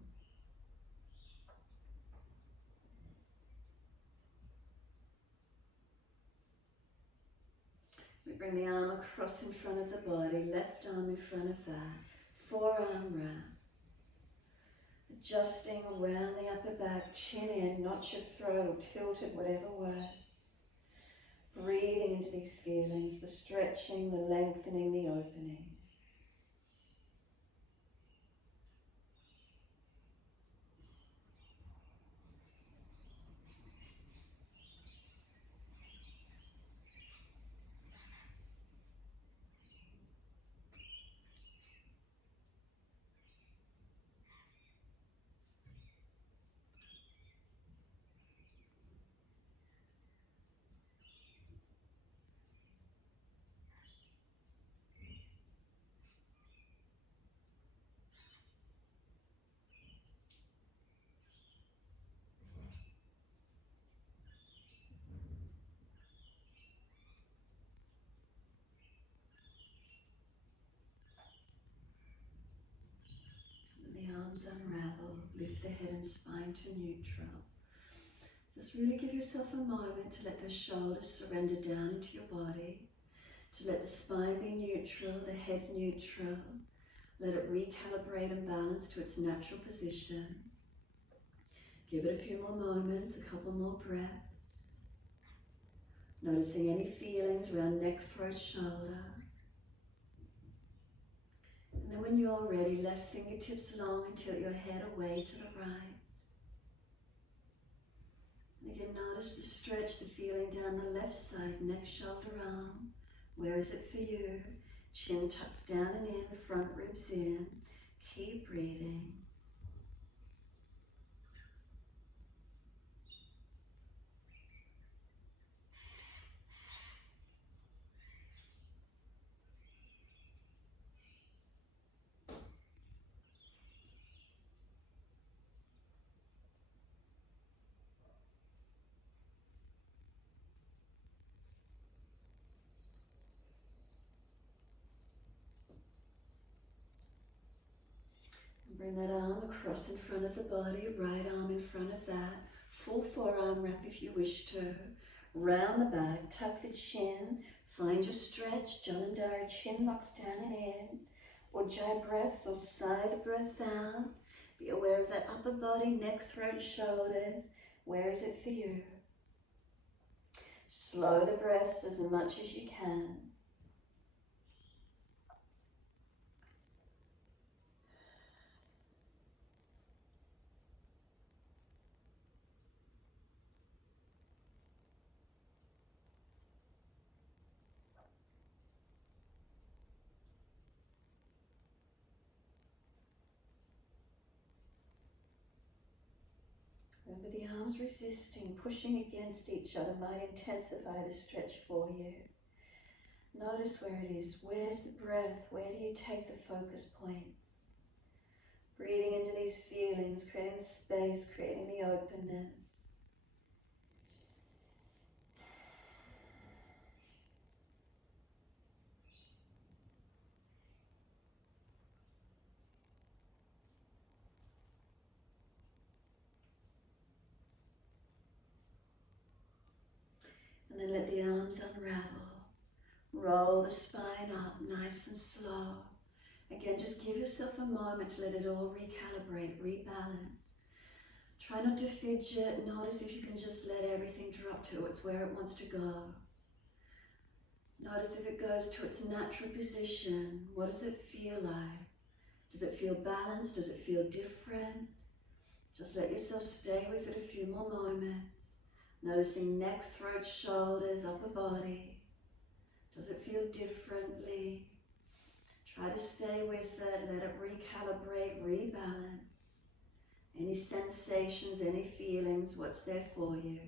We bring the arm across in front of the body, left arm in front of that, forearm round. Adjusting around the upper back, chin in, notch your throat, tilted, whatever works. Breathing into these feelings, the stretching, the lengthening, the opening. Unravel, lift the head and spine to neutral. Just really give yourself a moment to let those shoulders surrender down into your body, to let the spine be neutral, the head neutral. Let it recalibrate and balance to its natural position. Give it a few more moments, a couple more breaths. Noticing any feelings around neck, throat, shoulder. And then when you're ready, left fingertips long and tilt your head away to the right. And again, notice the stretch, the feeling down the left side, neck, shoulder, arm. Where is it for you? Chin tucks down and in, front ribs in. Keep breathing. Bring that arm across in front of the body, right arm in front of that. Full forearm wrap if you wish to. Round the back, tuck the chin, find your stretch. Jalandhara, chin locks down and in. Ujjayi breaths or sigh the breath out. Be aware of that upper body, neck, throat, shoulders. Where is it for you? Slow the breaths as much as you can. Remember, the arms resisting, pushing against each other might intensify the stretch for you. Notice where it is. Where's the breath? Where do you take the focus points? Breathing into these feelings, creating space, creating the openness. And then let the arms unravel. Roll the spine up nice and slow. Again, just give yourself a moment to let it all recalibrate, rebalance. Try not to fidget. Notice if you can just let everything drop to it's where it wants to go. Notice if it goes to its natural position. What does it feel like? Does it feel balanced? Does it feel different? Just let yourself stay with it a few more moments. Noticing neck, throat, shoulders, upper body. Does it feel differently? Try to stay with it, let it recalibrate, rebalance. Any sensations, any feelings, what's there for you?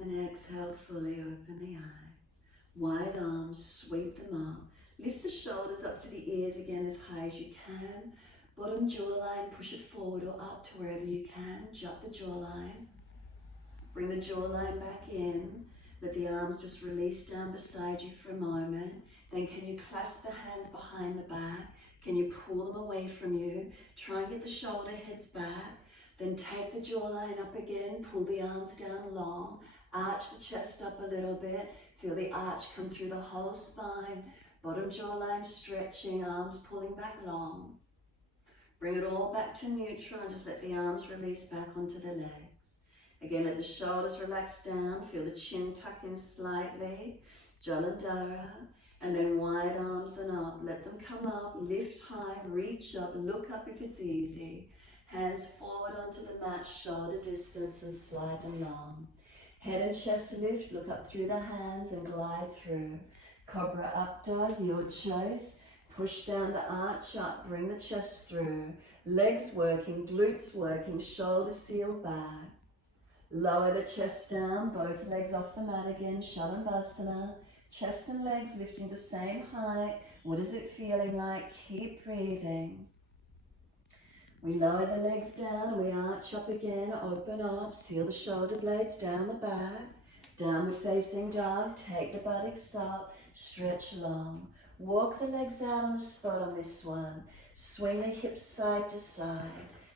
And then exhale, fully open the eyes. Wide arms, sweep them up. Lift the shoulders up to the ears again as high as you can. Bottom jawline, push it forward or up to wherever you can. Jut the jawline. Bring the jawline back in. Let the arms just release down beside you for a moment. Then can you clasp the hands behind the back? Can you pull them away from you? Try and get the shoulder heads back. Then take the jawline up again. Pull the arms down long. Arch the chest up a little bit. Feel the arch come through the whole spine. Bottom jawline stretching, arms pulling back long. Bring it all back to neutral and just let the arms release back onto the legs. Again, let the shoulders relax down. Feel the chin tuck in slightly. Jalandhara. And then wide arms and up. Let them come up. Lift high. Reach up. Look up if it's easy. Hands forward onto the mat. Shoulder distance and slide them long. Head and chest lift. Look up through the hands and glide through. Cobra up dog. Your choice. Push down the arch up. Bring the chest through. Legs working. Glutes working. Shoulders sealed back. Lower the chest down, both legs off the mat again, Shavasana. Chest and legs lifting the same height. What is it feeling like? Keep breathing. We lower the legs down, we arch up again, open up, seal the shoulder blades down the back. Downward facing dog, take the buttocks up, stretch long. Walk the legs out on the spot on this one. Swing the hips side to side.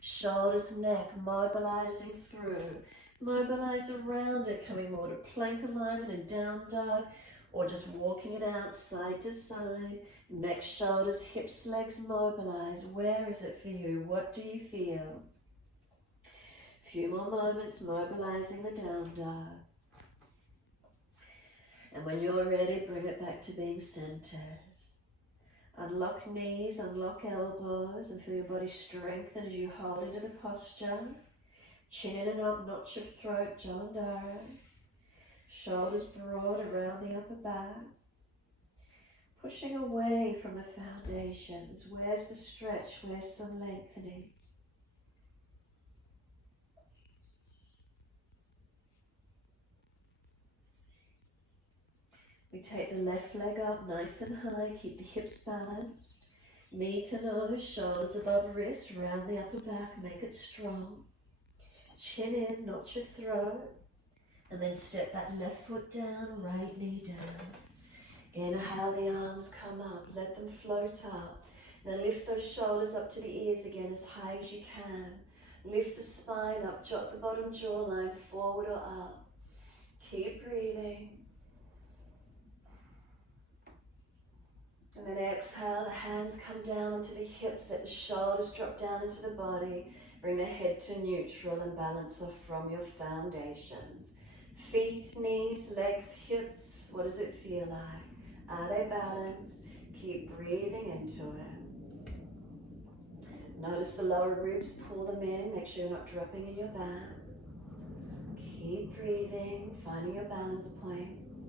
Shoulders, neck, mobilizing through. Mobilize around it, coming more to plank alignment and down dog, or just walking it out side to side. Neck, shoulders, hips, legs mobilize. Where is it for you? What do you feel? A few more moments mobilizing the down dog. And when you're ready, bring it back to being centered. Unlock knees, unlock elbows, and feel your body strengthen as you hold into the posture. Chin in and up, notch your throat, Jalandhara. Shoulders broad around the upper back. Pushing away from the foundations. Where's the stretch? Where's some lengthening? We take the left leg up nice and high, keep the hips balanced. Knee to nose, shoulders above wrist, round the upper back, make it strong. Chin in, notch your throat, and then step that left foot down, right knee down. Inhale, the arms come up, let them float up. Now lift those shoulders up to the ears again as high as you can. Lift the spine up, jot the bottom jawline forward or up. Keep breathing. And then exhale, the hands come down onto the hips, let the shoulders drop down into the body. Bring the head to neutral and balance off from your foundations. Feet, knees, legs, hips, what does it feel like? Are they balanced? Keep breathing into it. Notice the lower ribs, pull them in, make sure you're not dropping in your back. Keep breathing, finding your balance points.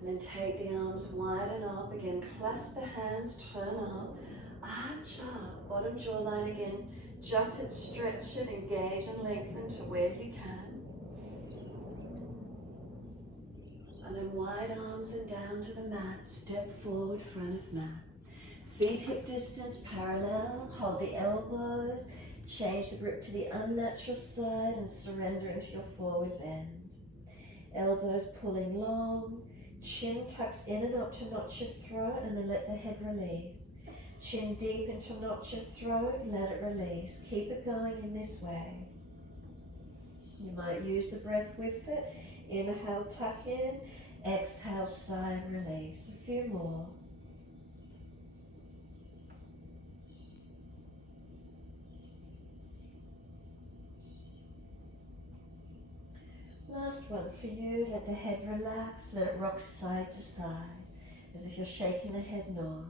And then take the arms wide and up again, clasp the hands, turn up, arch up, bottom jawline again, jut it, stretch it, engage and lengthen to where you can. And then wide arms and down to the mat, step forward, front of mat. Feet hip distance parallel, hold the elbows, change the grip to the unnatural side and surrender into your forward bend. Elbows pulling long, chin tucks in and up to notch your throat and then let the head release. Chin deep into notch your throat, let it release. Keep it going in this way. You might use the breath with it. Inhale, tuck in. Exhale, sigh and release. A few more. Last one for you. Let the head relax. Let it rock side to side, as if you're shaking the head no.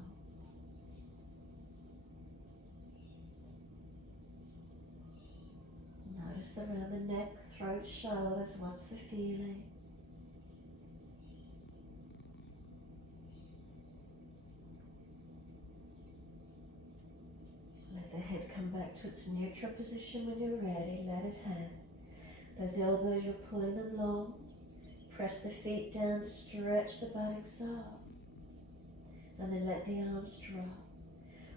Notice around the neck, throat, shoulders. What's the feeling? Let the head come back to its neutral position when you're ready. Let it hang. Those elbows, you're pulling them long. Press the feet down to stretch the buttocks up. And then let the arms drop.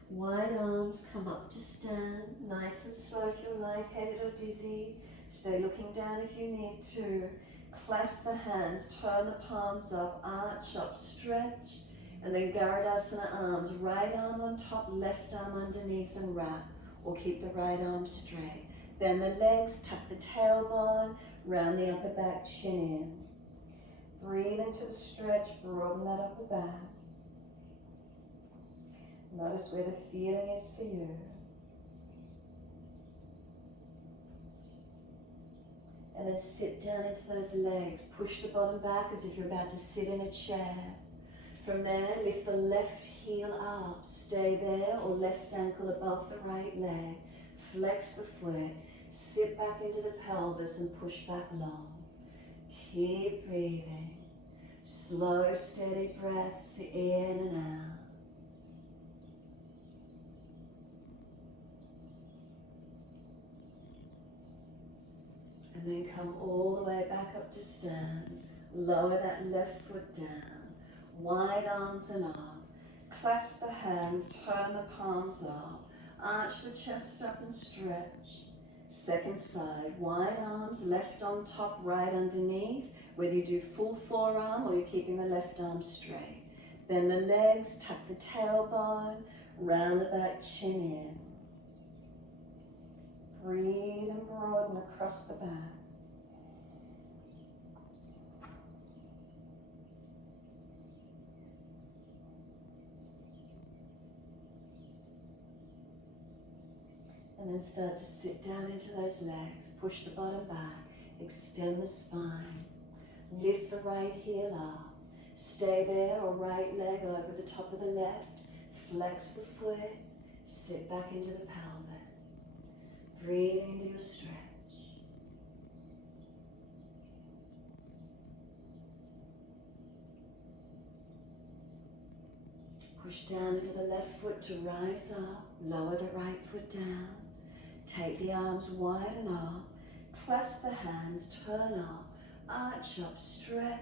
Wide arms come up to stand. Nice and slow if you're lightheaded or dizzy. Stay looking down if you need to. Clasp the hands, turn the palms up, arch up, stretch. And then Garudasana arms. Right arm on top, left arm underneath and wrap. Or keep the right arm straight. Bend the legs, tuck the tailbone, round the upper back, chin in. Breathe into the stretch, broaden that upper back. Notice where the feeling is for you. And then sit down into those legs. Push the bottom back as if you're about to sit in a chair. From there, lift the left heel up. Stay there, or left ankle above the right leg. Flex the foot. Sit back into the pelvis and push back long. Keep breathing. Slow, steady breaths in and out. And then come all the way back up to stand. Lower that left foot down. Wide arms and up. Clasp the hands, turn the palms up. Arch the chest up and stretch. Second side, wide arms, left on top, right underneath. Whether you do full forearm or you're keeping the left arm straight. Bend the legs, tuck the tailbone, round the back, chin in. Breathe and broaden across the back. And then start to sit down into those legs, push the bottom back, extend the spine, lift the right heel up, stay there or right leg over the top of the left, flex the foot, sit back into the pelvis, breathe into your stretch. Push down into the left foot to rise up, lower the right foot down. Take the arms wide and up, clasp the hands, turn up, arch up, stretch.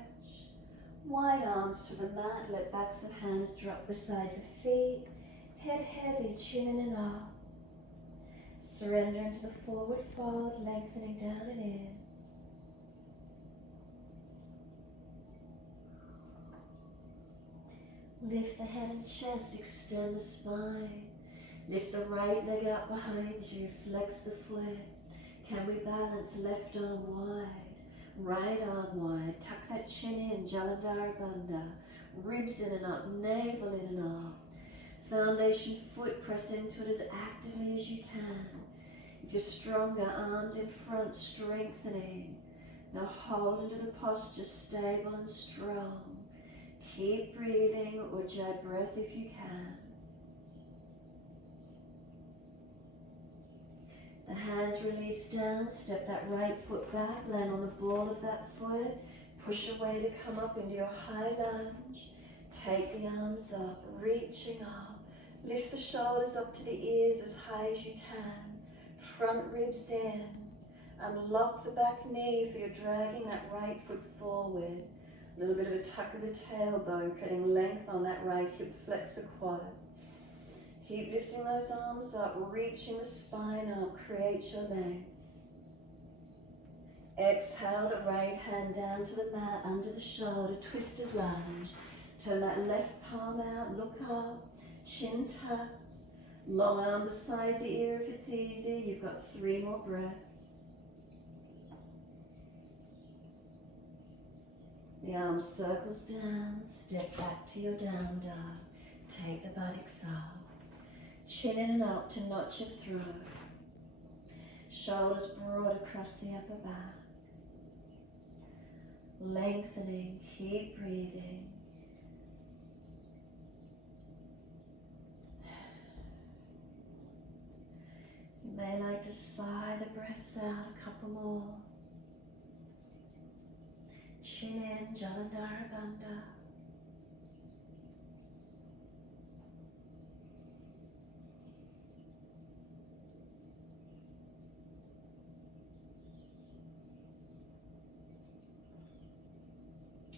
Wide arms to the mat, let backs of hands drop beside the feet. Head heavy, chin in and up. Surrender into the forward fold, lengthening down and in. Lift the head and chest, extend the spine. Lift the right leg out behind you, flex the foot. Can we balance left arm wide, right arm wide, tuck that chin in, Jalandhara Bandha. Ribs in and up, navel in and up. Foundation foot, press into it as actively as you can. If you're stronger, arms in front, strengthening. Now hold into the posture, stable and strong. Keep breathing, Ujjayi breath if you can. The hands release down, step that right foot back, land on the ball of that foot, push away to come up into your high lunge. Take the arms up, reaching up. Lift the shoulders up to the ears as high as you can. Front ribs in. Unlock the back knee if you're dragging that right foot forward. A little bit of a tuck of the tailbone, creating length on that right hip, flex the quad. Keep lifting those arms up, reaching the spine up, create your length. Exhale the right hand down to the mat, under the shoulder, twisted lunge. Turn that left palm out, look up, chin tucks. Long arm beside the ear if it's easy. You've got 3 more breaths. The arm circles down, step back to your down dog. Take the buttocks up. Chin in and up to notch your throat. Shoulders broad across the upper back. Lengthening, keep breathing. You may like to sigh the breaths out a couple more. Chin in, Jalandhara Bandha.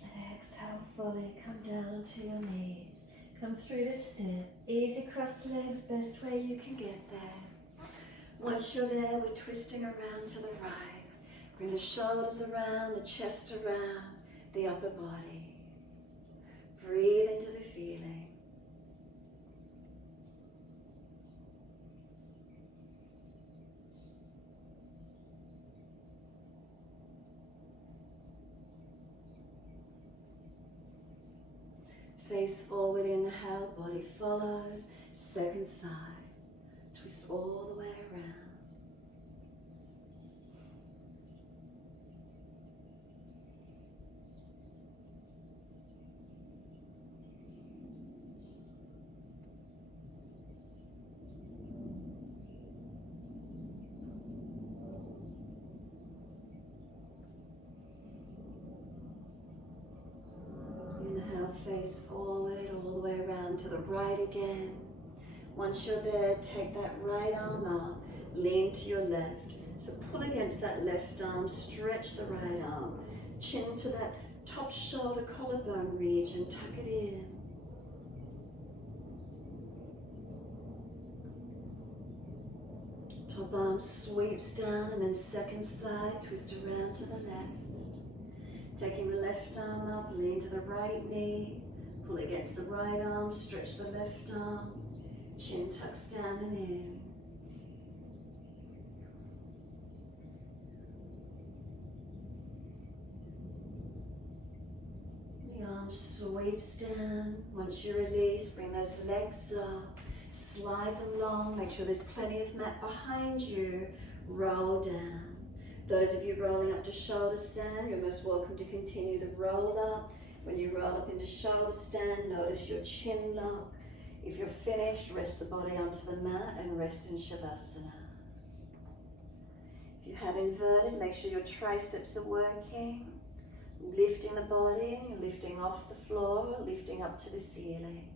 And exhale fully, come down onto your knees. Come through to sit. Easy cross legs, best way you can get there. Once you're there, we're twisting around to the right. Bring the shoulders around, the chest around, the upper body. Breathe into the feeling. Face forward, inhale, body follows. Second side. Twist all the way around. Face forward, all the way around to the right again. Once you're there, take that right arm up, lean to your left. So pull against that left arm, stretch the right arm. Chin to that top shoulder, collarbone region, tuck it in. Top arm sweeps down and then second side, twist around to the left. Taking the left arm up, lean to the right knee, pull against the right arm, stretch the left arm, chin tucks down and in. The arm sweeps down. Once you release, bring those legs up, slide them long, make sure there's plenty of mat behind you, roll down. Those of you rolling up to shoulder stand, you're most welcome to continue the roll up. When you roll up into shoulder stand, notice your chin lock. If you're finished, rest the body onto the mat and rest in Shavasana. If you have inverted, make sure your triceps are working. Lifting the body, lifting off the floor, lifting up to the ceiling.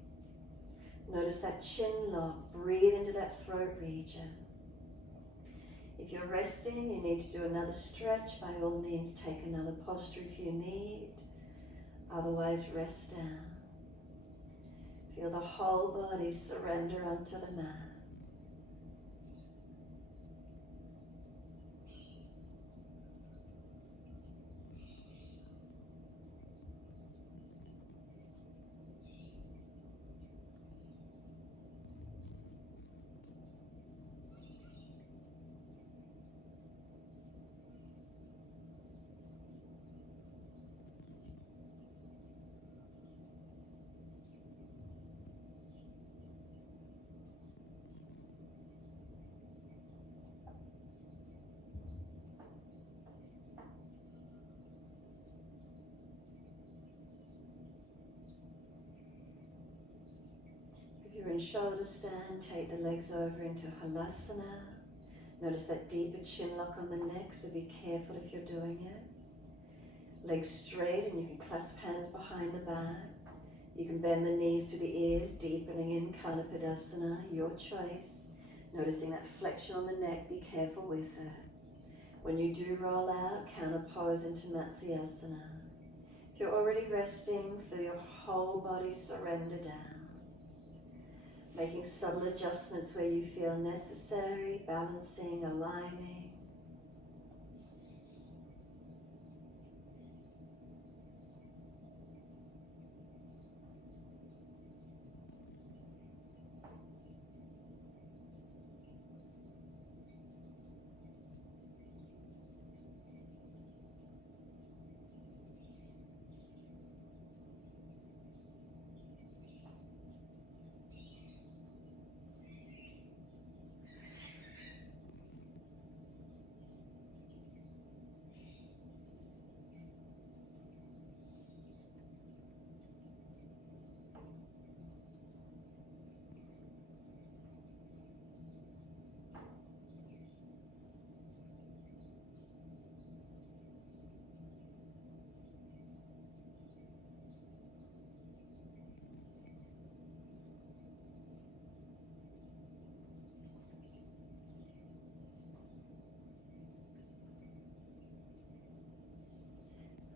Notice that chin lock, breathe into that throat region. If you're resting, you need to do another stretch. By all means, take another posture if you need. Otherwise, rest down. Feel the whole body surrender onto the mat. If you're in shoulder stand, take the legs over into Halasana. Notice that deeper chin lock on the neck, so be careful if you're doing it. Legs straight, and you can clasp hands behind the back. You can bend the knees to the ears, deepening in Kanapadasana, your choice. Noticing that flexion on the neck, be careful with it. When you do roll out, counter pose into Matsyasana. If you're already resting, feel your whole body surrender down. Making subtle adjustments where you feel necessary, balancing, aligning.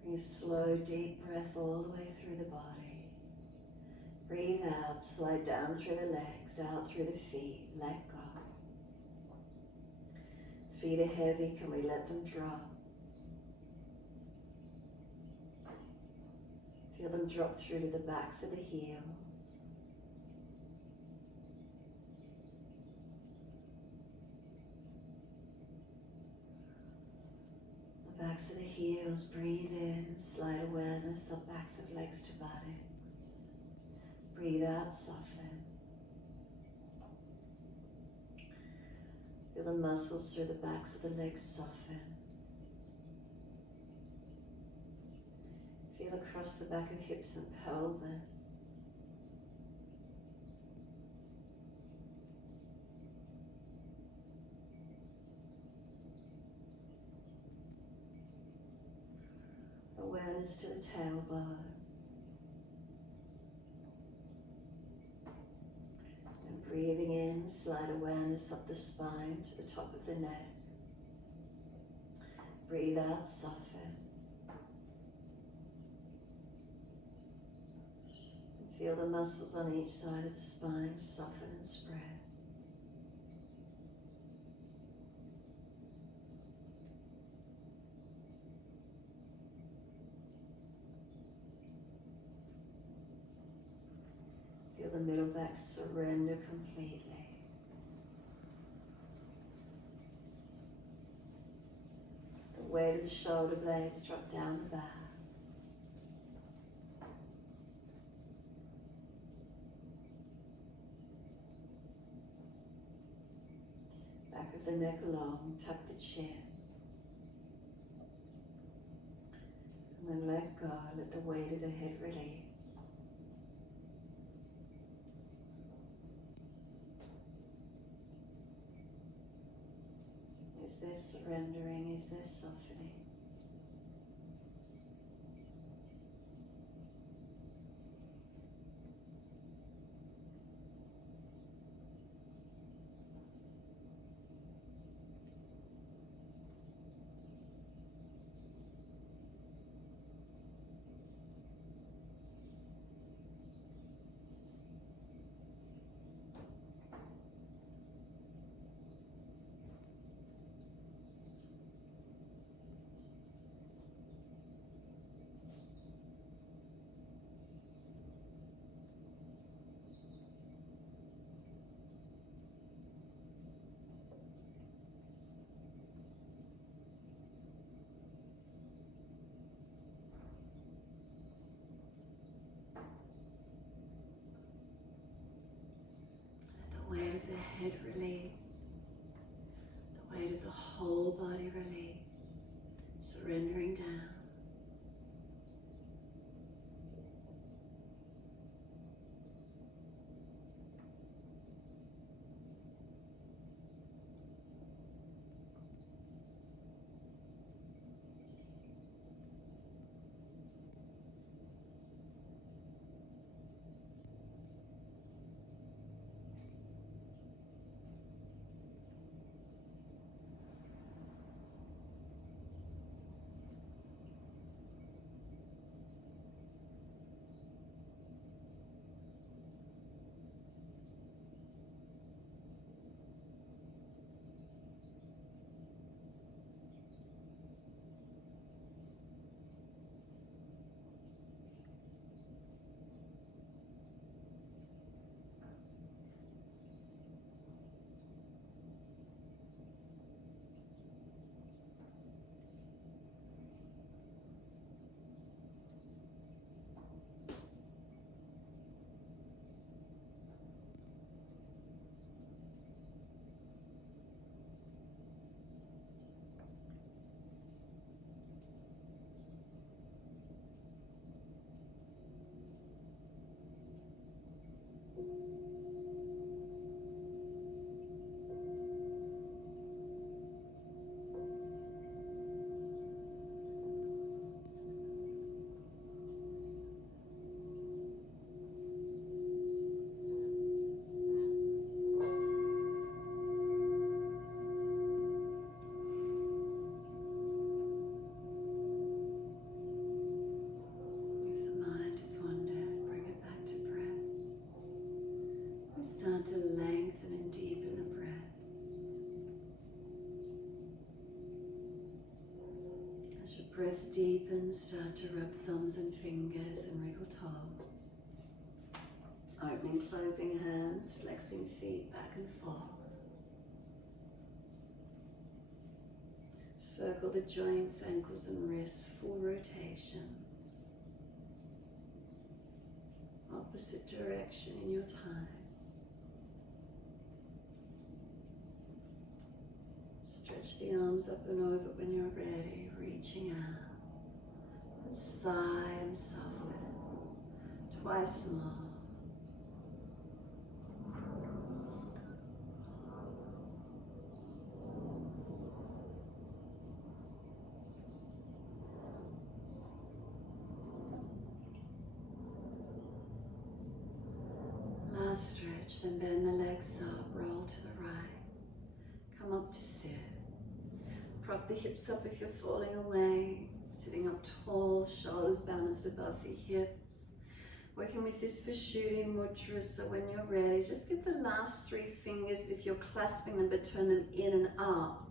Bring a slow, deep breath all the way through the body. Breathe out, slide down through the legs, out through the feet, let go. Feet are heavy, can we let them drop? Feel them drop through to the backs of the heels. The backs of the heels, breathe in, slight awareness of backs of legs to buttocks. Breathe out, soften. Feel the muscles through the backs of the legs soften. Feel across the back of hips and pelvis. Awareness to the tailbone. And breathing in, slide awareness up the spine to the top of the neck. Breathe out, soften. Feel the muscles on each side of the spine soften and spread. Feel the middle back surrender completely. The weight of the shoulder blades drop down the back. Back of the neck long, tuck the chin. And then let go, let the weight of the head release. Is there surrendering? Is there softening? The weight of the head release, the weight of the whole body release, surrendering down. Start to lengthen and deepen the breaths. As your breaths deepen, start to rub thumbs and fingers and wriggle toes. Opening, closing hands, flexing feet back and forth. Circle the joints, ankles and wrists, full rotations. Opposite direction in your time. Stretch the arms up and over when you're ready, reaching out. And sigh and soften. Twice more. Last stretch, then bend the legs up, roll to the right. Come up to sit. Prop the hips up if you're falling away. Sitting up tall, shoulders balanced above the hips. Working with this Vishuddhi mudra, so when you're ready, just get the last 3 fingers, if you're clasping them, but turn them in and up.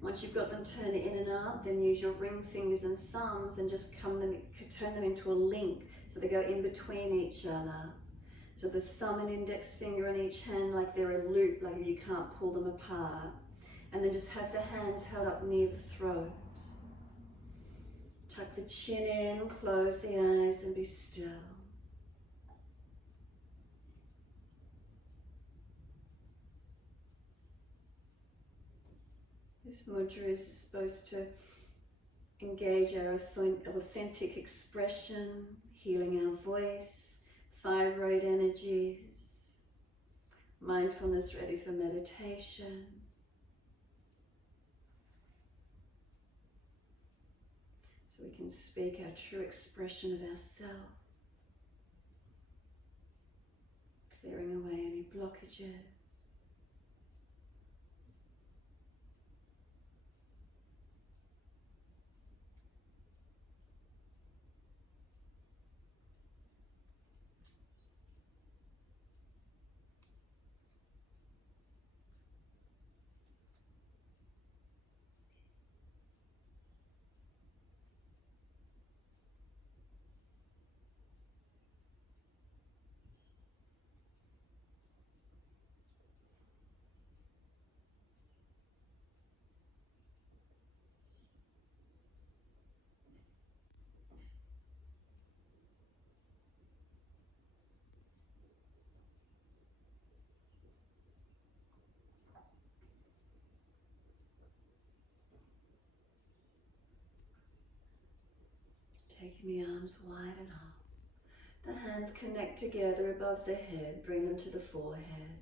Once you've got them turned in and up, then use your ring fingers and thumbs and just turn them into a link, so they go in between each other. So the thumb and index finger on each hand, like they're a loop, like you can't pull them apart. And then just have the hands held up near the throat. Tuck the chin in, close the eyes and be still. This mudra is supposed to engage our authentic expression, healing our voice, thyroid energies, mindfulness ready for meditation. So we can speak our true expression of ourselves, clearing away any blockages. Taking the arms wide and up. The hands connect together above the head, bring them to the forehead.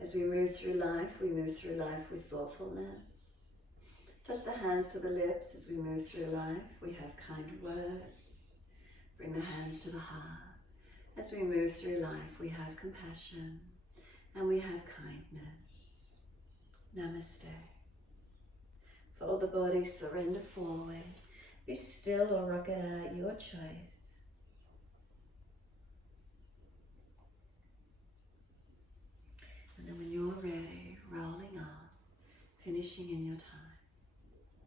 As we move through life with thoughtfulness. Touch the hands to the lips as we move through life. We have kind words. Bring the hands to the heart. As we move through life, we have compassion and we have kindness. Namaste. Fold the body, surrender forward. Be still or rock it out, your choice. And then when you're ready, rolling up, finishing in your time.